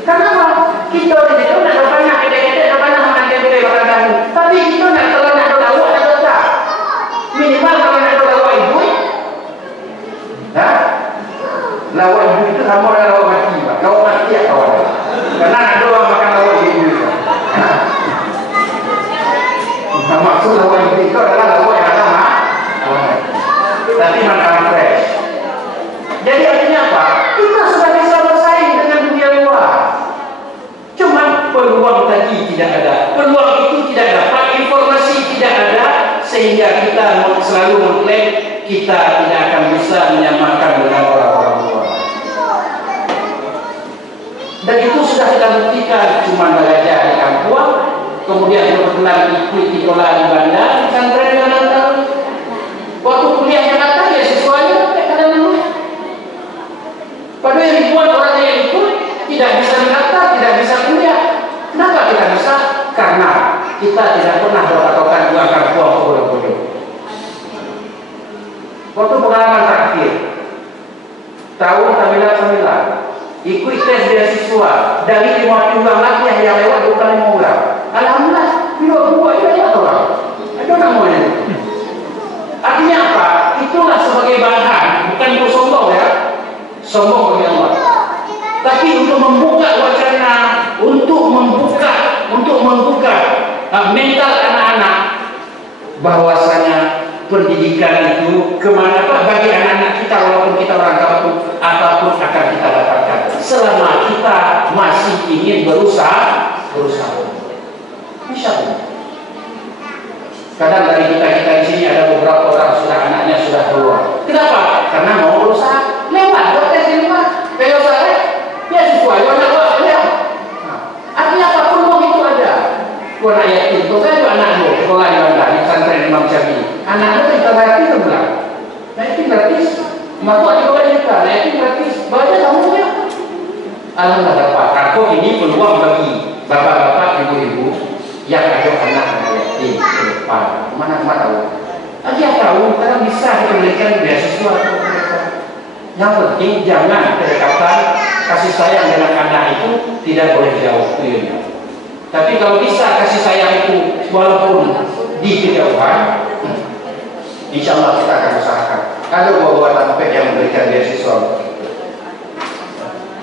Kenapa? Kita di situ nak banyak kita banyak makan tempe makan. Tapi kita nak kalau nak tahu ada tak? Minimal kalau nak tahu ibu. Lawan ibu itu sama dengan lawan mati, Pak. Lawan mati ya kawan. Karena ada orang makan lawan ibu. Maksud lawan ibu itu adalah lawan yang sama. Tapi makan fresh. Jadi artinya apa? Kita sudah bisa bersaing dengan dunia luar. Cuma peluang tadi tidak ada. Peluang itu tidak dapat, informasi tidak ada, sehingga kita selalu mengklaim kita tidak akan bisa menyamakan dengan orang-orang luar. Dan itu sudah kita buktikan. Cuma belajar di kampung, kemudian kebetulan ikut sekolah di bandar, di pesantren Jakarta. Waktu kuliah Jakarta ya siswanya kadang-kadang dulu. Padahal ribuan orang yang ikut tidak bisa mendaftar, tidak bisa kuliah. Kenapa tidak bisa? Karena kita tidak pernah berpatokan dua kampung ke bodoh-bodoh. Waktu pengalaman terakhir tahun 99 ikut tes beasiswa dari 50 orang lagi yang lewat bukan 5 orang. Alhamdulillah, dua ya orang. Ada namanya. Artinya apa? Itulah sebagai bahan, bukan untuk sombong ya. Sombong bagi Allah. Tapi untuk membuka wacana, untuk membuka mental anak-anak bahwasanya pendidikan itu kemana Pak bagi anak-anak kita walaupun kita orang kampung apapun akan kita dapatkan selama kita masih ingin berusaha. Insyaallah. Kadang dari kita di sini ada beberapa orang sudah anaknya sudah keluar. Kenapa? Karena mau berusaha lewat tes di rumah. Kalau saya ya sesuai anak ya. Artinya apa peluang itu ada. Bukan ayat itu kan anakmu. sekolah di Bandar, di pesantren Imam Syafi'i. Anak-anak kita gratis kan bilang, nah itu gratis. Maka di bawah juga, nah itu gratis. Baca kamunya. Alhamdulillah dapat. Aku ini peluang bagi bapak-bapak, ibu-ibu yang ada anak yatim ke depan. Mana tahu? Dia tahu karena bisa diberikan beasiswa untuk mereka. Yang penting jangan kedekatan kasih sayang dengan anak itu tidak boleh jauh tuyulnya. Tapi kalau bisa kasih sayang itu walaupun di kejauhan, insya Allah kita akan usahakan. Ada buah-buah tampek yang memberikan beasiswa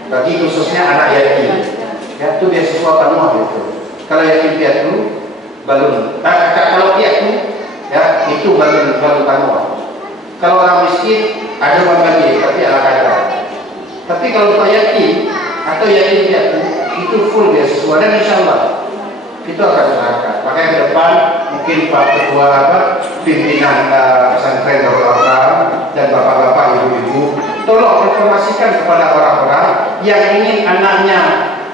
bagi khususnya anak yatim. Ya, itu beasiswa penuh itu. Kalau yatim piatu balun. Kalau piatu ya itu balun penuh. Kalau orang miskin ada berbagi tapi ala kadar. Tapi kalau yatim atau yatim piatu itu full beasiswa dan insya Allah itu akan usahakan. Makanya ke depan mungkin Pak Ketua pimpinan pesantren Darul Arqam dan bapak-bapak, ibu-ibu, tolong informasikan kepada orang-orang yang ingin anaknya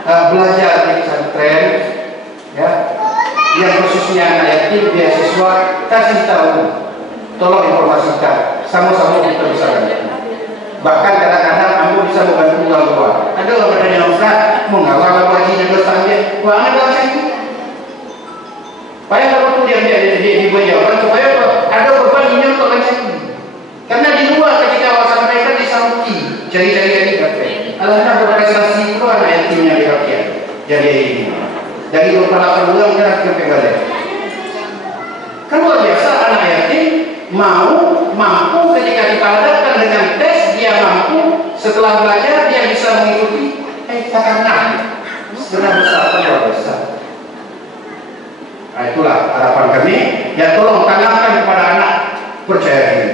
belajar di pesantren, ya, yang khususnya anak yatim beasiswa, kasih tahu, tolong informasikan, sama-sama kita bisa bantu. Bahkan kadang-kadang kamu bisa membantu orang tua. Ada orang bertanya, Ustaz, mengawal wajib dan dosanya, wah ada saya. Supaya kalau dia dibuat jawaban supaya ada beban ini untuk lagi. Karena di luar ketika kawasan mereka disangki cari-cari kafe. Alhamdulillah berprestasi itu anak yatimnya di rakyat. Jadi ini dari 28 bulan kita sampai balik. Kan luar biasa anak yatim mampu ketika kita hadapkan dengan tes dia mampu setelah belajar dia bisa mengikuti karena setelah besar luar biasa. Nah, itulah harapan kami. Ya tolong tanamkan kepada anak percaya diri.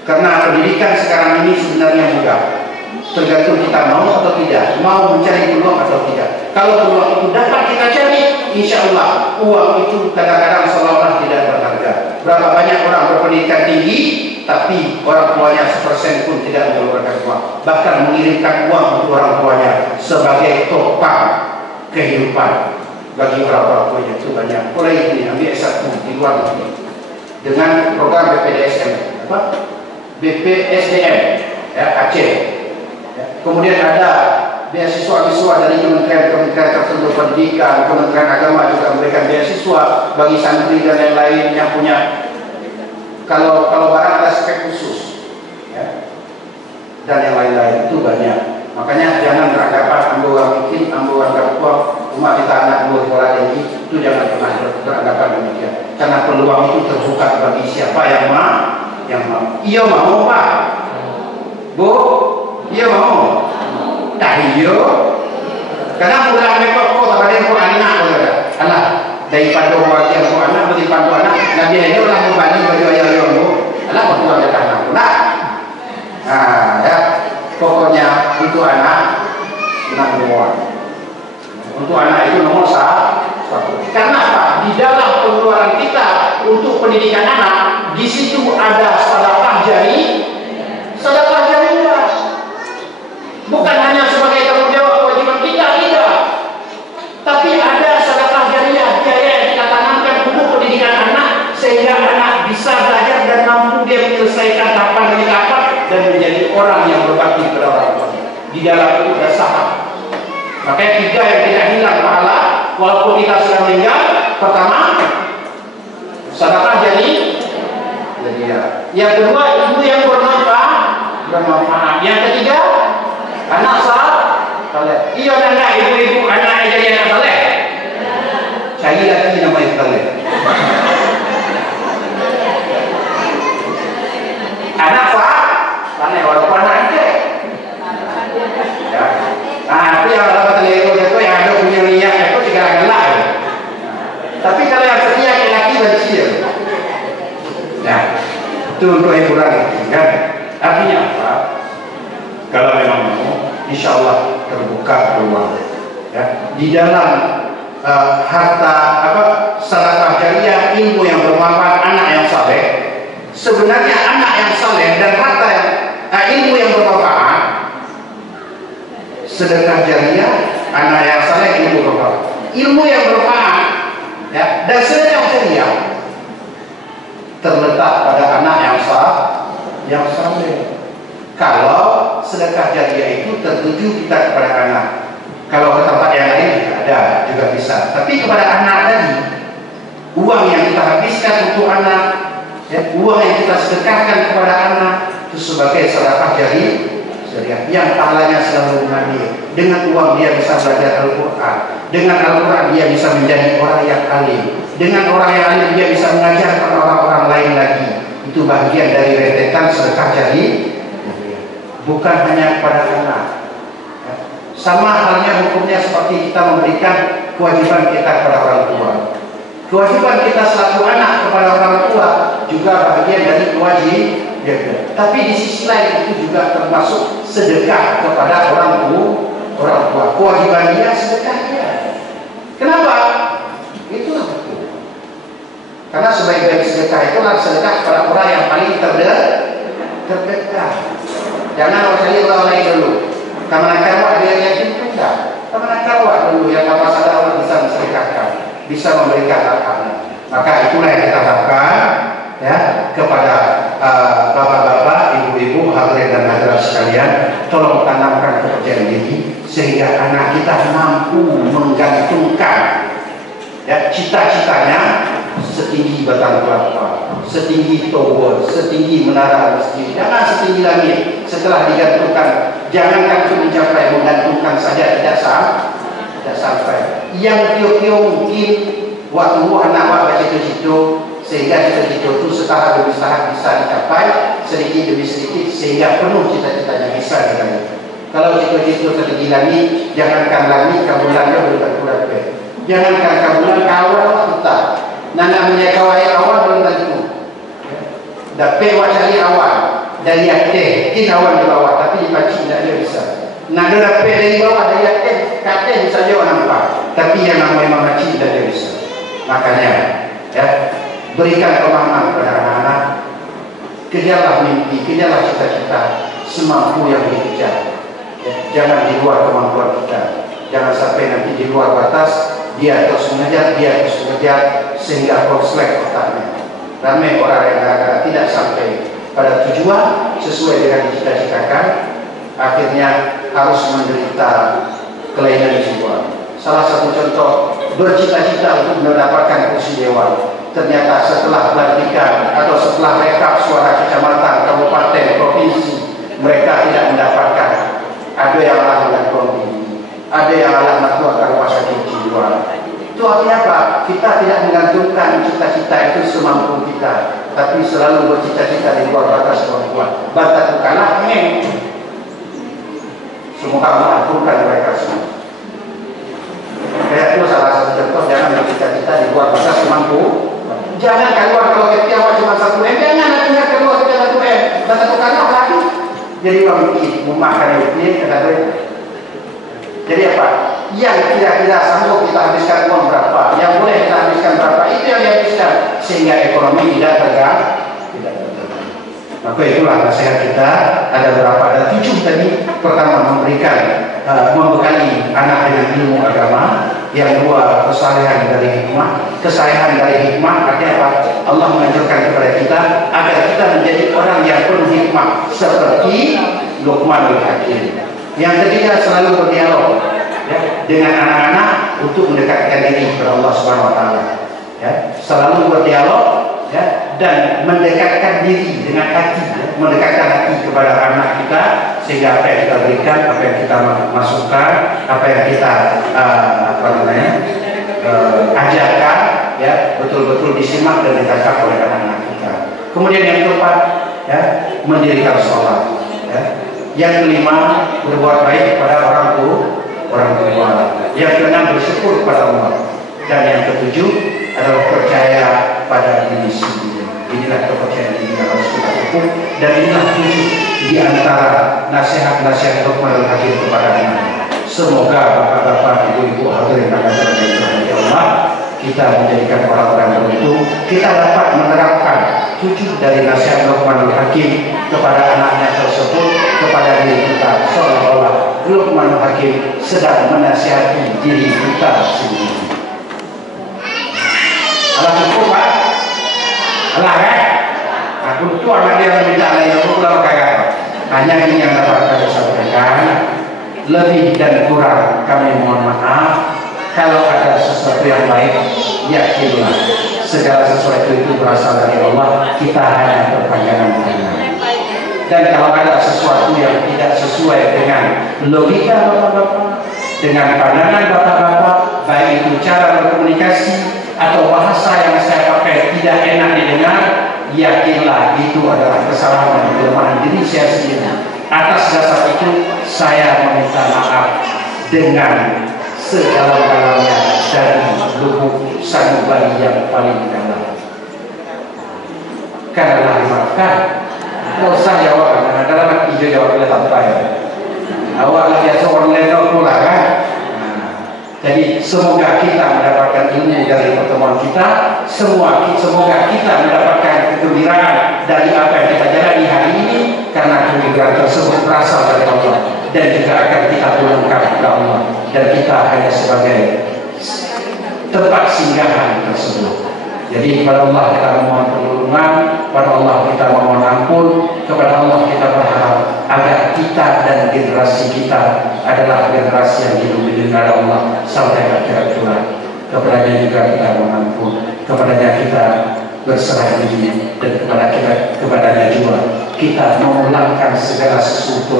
Karena pendidikan sekarang ini sebenarnya mudah. Tergantung kita mau atau tidak, mau mencari peluang atau tidak. Kalau peluang itu dapat kita cari, insya Allah uang itu kadang-kadang seolah-olah tidak berharga. Berapa banyak orang berpendidikan tinggi, tapi orang tuanya 1% pun tidak mengeluarkan uang. Bahkan mengirimkan uang untuk orang tuanya sebagai topang kehidupan. Bagi orang tuanya itu banyak. Mulai ini ambil S1 di luar negeri dengan program BPDSM, BPSDM, ya, Aceh. Ya. Kemudian ada beasiswa-beasiswa dari kementerian tertentu pendidikan, Kementerian Agama juga memberikan beasiswa bagi santri dan lain-lain yang punya. Kalau barang ada spek khusus, ya, dan yang lain-lain itu banyak. Makanya jangan beranggapan ambil orang miskin, ambil orang berkuah, umat kita anak buah sekolah tinggi, itu jangan pernah beranggapan demikian. Karena peluang itu terbuka bagi siapa yang mau. Iya mau Pak, Bu, iya mau. Tak iya. Karena pulang mereka kok tak ada yang anak, anak daripada orang yang anak beri pandu anak, Nabi ini orang membagi bagi ayah bu, anak berpulang ke tanah pun. Nah, ya. Pokoknya untuk anak nomor 1. Untuk anak itu nomor 1. Karena apa? Di dalam pengeluaran kita untuk pendidikan anak, di situ ada sedekah jariah. Bukan hanya sebagai tanggung jawab kewajiban kita, tidak. Tapi ada sedekah jariah, biaya yang kita tanamkan untuk pendidikan anak sehingga anak bisa belajar dan mampu dia menyelesaikan tahapan demi tahapan dan menjadi orang yang berbakti kepada orang tuanya. Di dalam itu ada saham. Makanya 3 yang tidak hilang pahala walaupun kita sudah meninggal. Pertama, sedekah jariah. Yang kedua, ilmu yang bermanfaat. Yang ketiga, anak saleh. Iya dan enggak ibu-ibu anak yang jadi anak saleh? Cari lagi namanya saleh. Anak saleh walaupun anak itu. Ya. Nah, itu yang dapat telur itu yang ada punya niat itu tidak gelak. Tapi kalau yang setia laki dan kecil. Ya. Itu untuk hiburan kan. Artinya apa? Kalau memang mau, insya Allah terbuka peluang. Ya. Di dalam harta sedekah jariah, ilmu yang bermanfaat, anak yang saleh. Sebenarnya anak yang saleh dan harta ilmu yang bermanfaat, sedekah jariah, anak yang saleh, ilmu bermanfaat. Ilmu yang bermanfaat, ya, dan sedekah jariah terletak pada anak yang saleh. Kalau sedekah jariah itu tertuju kita kepada anak. Kalau ke tempat yang lain ada juga bisa. Tapi kepada anak tadi, uang yang kita habiskan untuk anak, ya, uang yang kita sedekahkan kepada anak itu sebagai sedekah jariah yang pahalanya selalu mengalir. Dengan uang dia bisa belajar Al-Quran. Dengan Al-Quran dia bisa menjadi orang yang alim. Dengan orang yang alim dia bisa mengajarkan orang-orang lain lagi. Itu bagian dari rentetan sedekah jariah. Bukan hanya kepada anak. Sama halnya hukumnya seperti kita memberikan kewajiban kita kepada orang tua. Kewajiban kita selaku anak kepada orang tua juga bagian dari kewajiban. Tapi di sisi lain itu juga termasuk sedekah kepada orang tua. Kewajiban dia, sedekah dia. Kenapa? Itulah betul. Karena sebaik-baik sedekah itulah sedekah kepada orang yang paling terdekat. Jangan cari orang lain dulu. Karena karwa dia yakin tidak. Karena karwa dulu yang apa saja orang bisa mensedekahkan, bisa memberikan hak-haknya. Maka itulah yang kita harapkan ya kepada bapak-bapak, ibu-ibu, hadirin dan hadirat sekalian, tolong tanamkan kepercayaan diri sehingga anak kita mampu menggantungkan ya cita-citanya setinggi batang kelapa, setinggi tower, setinggi menara masjid. Jangan setinggi langit. Setelah digantungkan, jangankan itu mencapai, menggantungkan saja tidak sampai. Yang kio-kio mungkin waktu anak baca cita-cita, sehingga cita-cita itu setahap demi setahap bisa dicapai sedikit demi sedikit sehingga penuh cita-citanya bisa diraih. Kalau cita-cita setinggi langit, jangankan langit, kabulannya boleh berkurang. Jangankan kabulan, kawan kita. Nana menyekawai awan belum tentu. Dapat wacari awan dari atas, ini awan di bawah, tapi di pacik tidak dia bisa. Nada dapat dari bawah dari atas, kata bisa dia nampak, tapi yang namanya memacik tidak dia bisa. Makanya, ya, berikan pemahaman kepada anak-anak. Kejarlah mimpi, kejarlah cita-cita semampu yang dikejar. Ya, jangan di luar kemampuan kita. Jangan sampai nanti di luar batas. Dia terus mengejar, sehingga korslet otaknya. Ramai orang yang tidak sampai pada tujuan sesuai dengan dicita-citakan, akhirnya harus menderita kelainan jiwa. Salah satu contoh, bercita-cita untuk mendapatkan kursi dewan, ternyata setelah pelantikan atau setelah rekap suara kecamatan, kabupaten, provinsi, mereka tidak mendapatkan. Ada yang lakukan komisi, ada yang melakukan rumah sakit jiwa. Itu artinya apa? Kita tidak menggantungkan cita-cita itu semampu kita, tapi selalu bercita-cita di luar batas kemampuan. Batas bukanlah semoga Allah ampunkan mereka semua. Kayak itu salah satu contoh, jangan bercita-cita di luar batas kemampu. Jangan keluar kalau kita cuma 1 M, jangan nantinya keluar kita 1 M. Batas bukanlah lagi. Jadi memikir, memakan itu kata mereka. Jadi apa? Yang kira-kira sanggup kita habiskan uang berapa, yang boleh kita habiskan berapa, itu yang dihabiskan sehingga ekonomi tidak terganggu. Maka itulah nasihat kita. Ada berapa? Ada 7 tadi. Pertama, membekali anak dengan ilmu agama. Yang 2, kesalehan dari hikmah. Kesalehan dari hikmah artinya apa? Allah mengajarkan kepada kita agar kita menjadi orang yang penuh hikmah seperti Luqmanul Hakim. Yang ketiga, selalu berdialog ya, dengan anak-anak untuk mendekatkan diri kepada Allah Subhanahu Wa Taala. Ya, selalu berdialog ya, dan mendekatkan diri dengan hati, ya, mendekatkan hati kepada anak kita sehingga apa yang kita berikan, apa yang kita masukkan, apa yang kita ajarkan, ya, betul-betul disimak dan ditangkap oleh anak-anak kita. Kemudian yang keempat, ya, mendirikan sholat. Ya. Yang kelima, berbuat baik kepada orang tua. Yang keenam, bersyukur kepada Allah. Dan yang ketujuh adalah percaya pada diri sendiri. Inilah kepercayaan diri yang harus kita teguh. Dan inilah 7 di antara nasihat-nasihat Luqmanul Hakim kepada anak. Semoga bapak-bapak, ibu-ibu, hadirin dan hadirat yang dirahmati Allah, kita menjadikan orang-orang beruntung. Kita dapat menerapkan 7 dari nasihat Luqmanul Hakim kepada anaknya tersebut, kepada diri kita, seolah-olah Luqmanul Hakim sedang menasihati diri kita sendiri. Allah cukup, Pak. Allah kan? itu anak dia minta lain pulang kagak. Hanya ini yang dapat kami sampaikan. Lebih dan kurang kami mohon maaf. Kalau ada sesuatu yang baik, yakinlah segala sesuatu itu berasal dari Allah. Kita hanya berpandangan tangan. Dan kalau ada sesuatu yang tidak sesuai dengan logika bapak-bapak, dengan pandangan bapak-bapak, baik itu cara berkomunikasi atau bahasa yang saya pakai tidak enak didengar, yakinlah itu adalah kesalahan dan kelemahan diri saya sendiri. Atas dasar itu saya meminta maaf dengan sedalam-dalamnya dari lubuk sanubari yang paling dalam. Karena dimaafkan, nggak usah jawab, karena dalam hijau jawabnya tanpa ya. Awak biasa online pula kan. Jadi semoga kita mendapatkan ilmu dari pertemuan kita, semoga kita mendapatkan kegembiraan dari apa yang kita jalani hari ini, karena kegembiraan tersebut berasal dari Allah dan juga akan kita turunkan kepada Allah, dan kita hanya sebagai tempat singgahan tersebut. Jadi kepada Allah kita memohon perlindungan, kepada Allah kita memohon ampun, kepada Allah kita berharap agar kita dan generasi kita adalah generasi yang dilindungi oleh Allah sampai akhirat kelak. Kepadanya juga kita mohon ampun, kepadanya kita berserah diri, dan kepadanya juga kita memulangkan segala sesuatu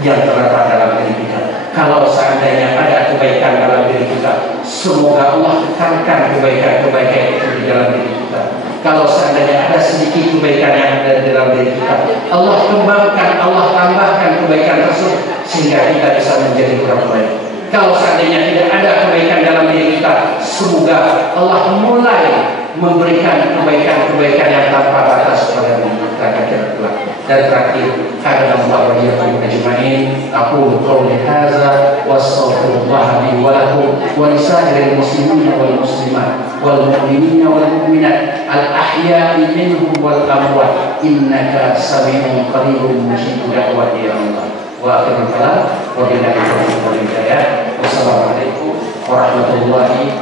yang terdapat dalam diri kita. Kalau seandainya ada kebaikan dalam diri kita, semoga Allah tekankan kebaikan-kebaikan itu di dalam diri kita. Kalau seandainya ada sedikit kebaikan yang ada di dalam diri kita, Allah kembangkan, Allah tambahkan kebaikan tersebut sehingga kita bisa menjadi orang baik. Kalau seandainya tidak ada kebaikan dalam diri kita, semoga Allah mulai memberikan kebaikan-kebaikan yang tanpa batas kepada kita. Dan terakhir, hadallahu wa iyyakum ajma'in. Aqulu qawli hadza wa astaghfirullah li wa lakum wa lisa'iril muslimina wal muslimat wal mu'minina wal mu'minat al ahya'i minhum wal amwat innaka sami'un qaribun mujibud da'wati ya Allah. Wa akhirul kalam wa billahi taufiq wal hidayah. Wassalamualaikum warahmatullahi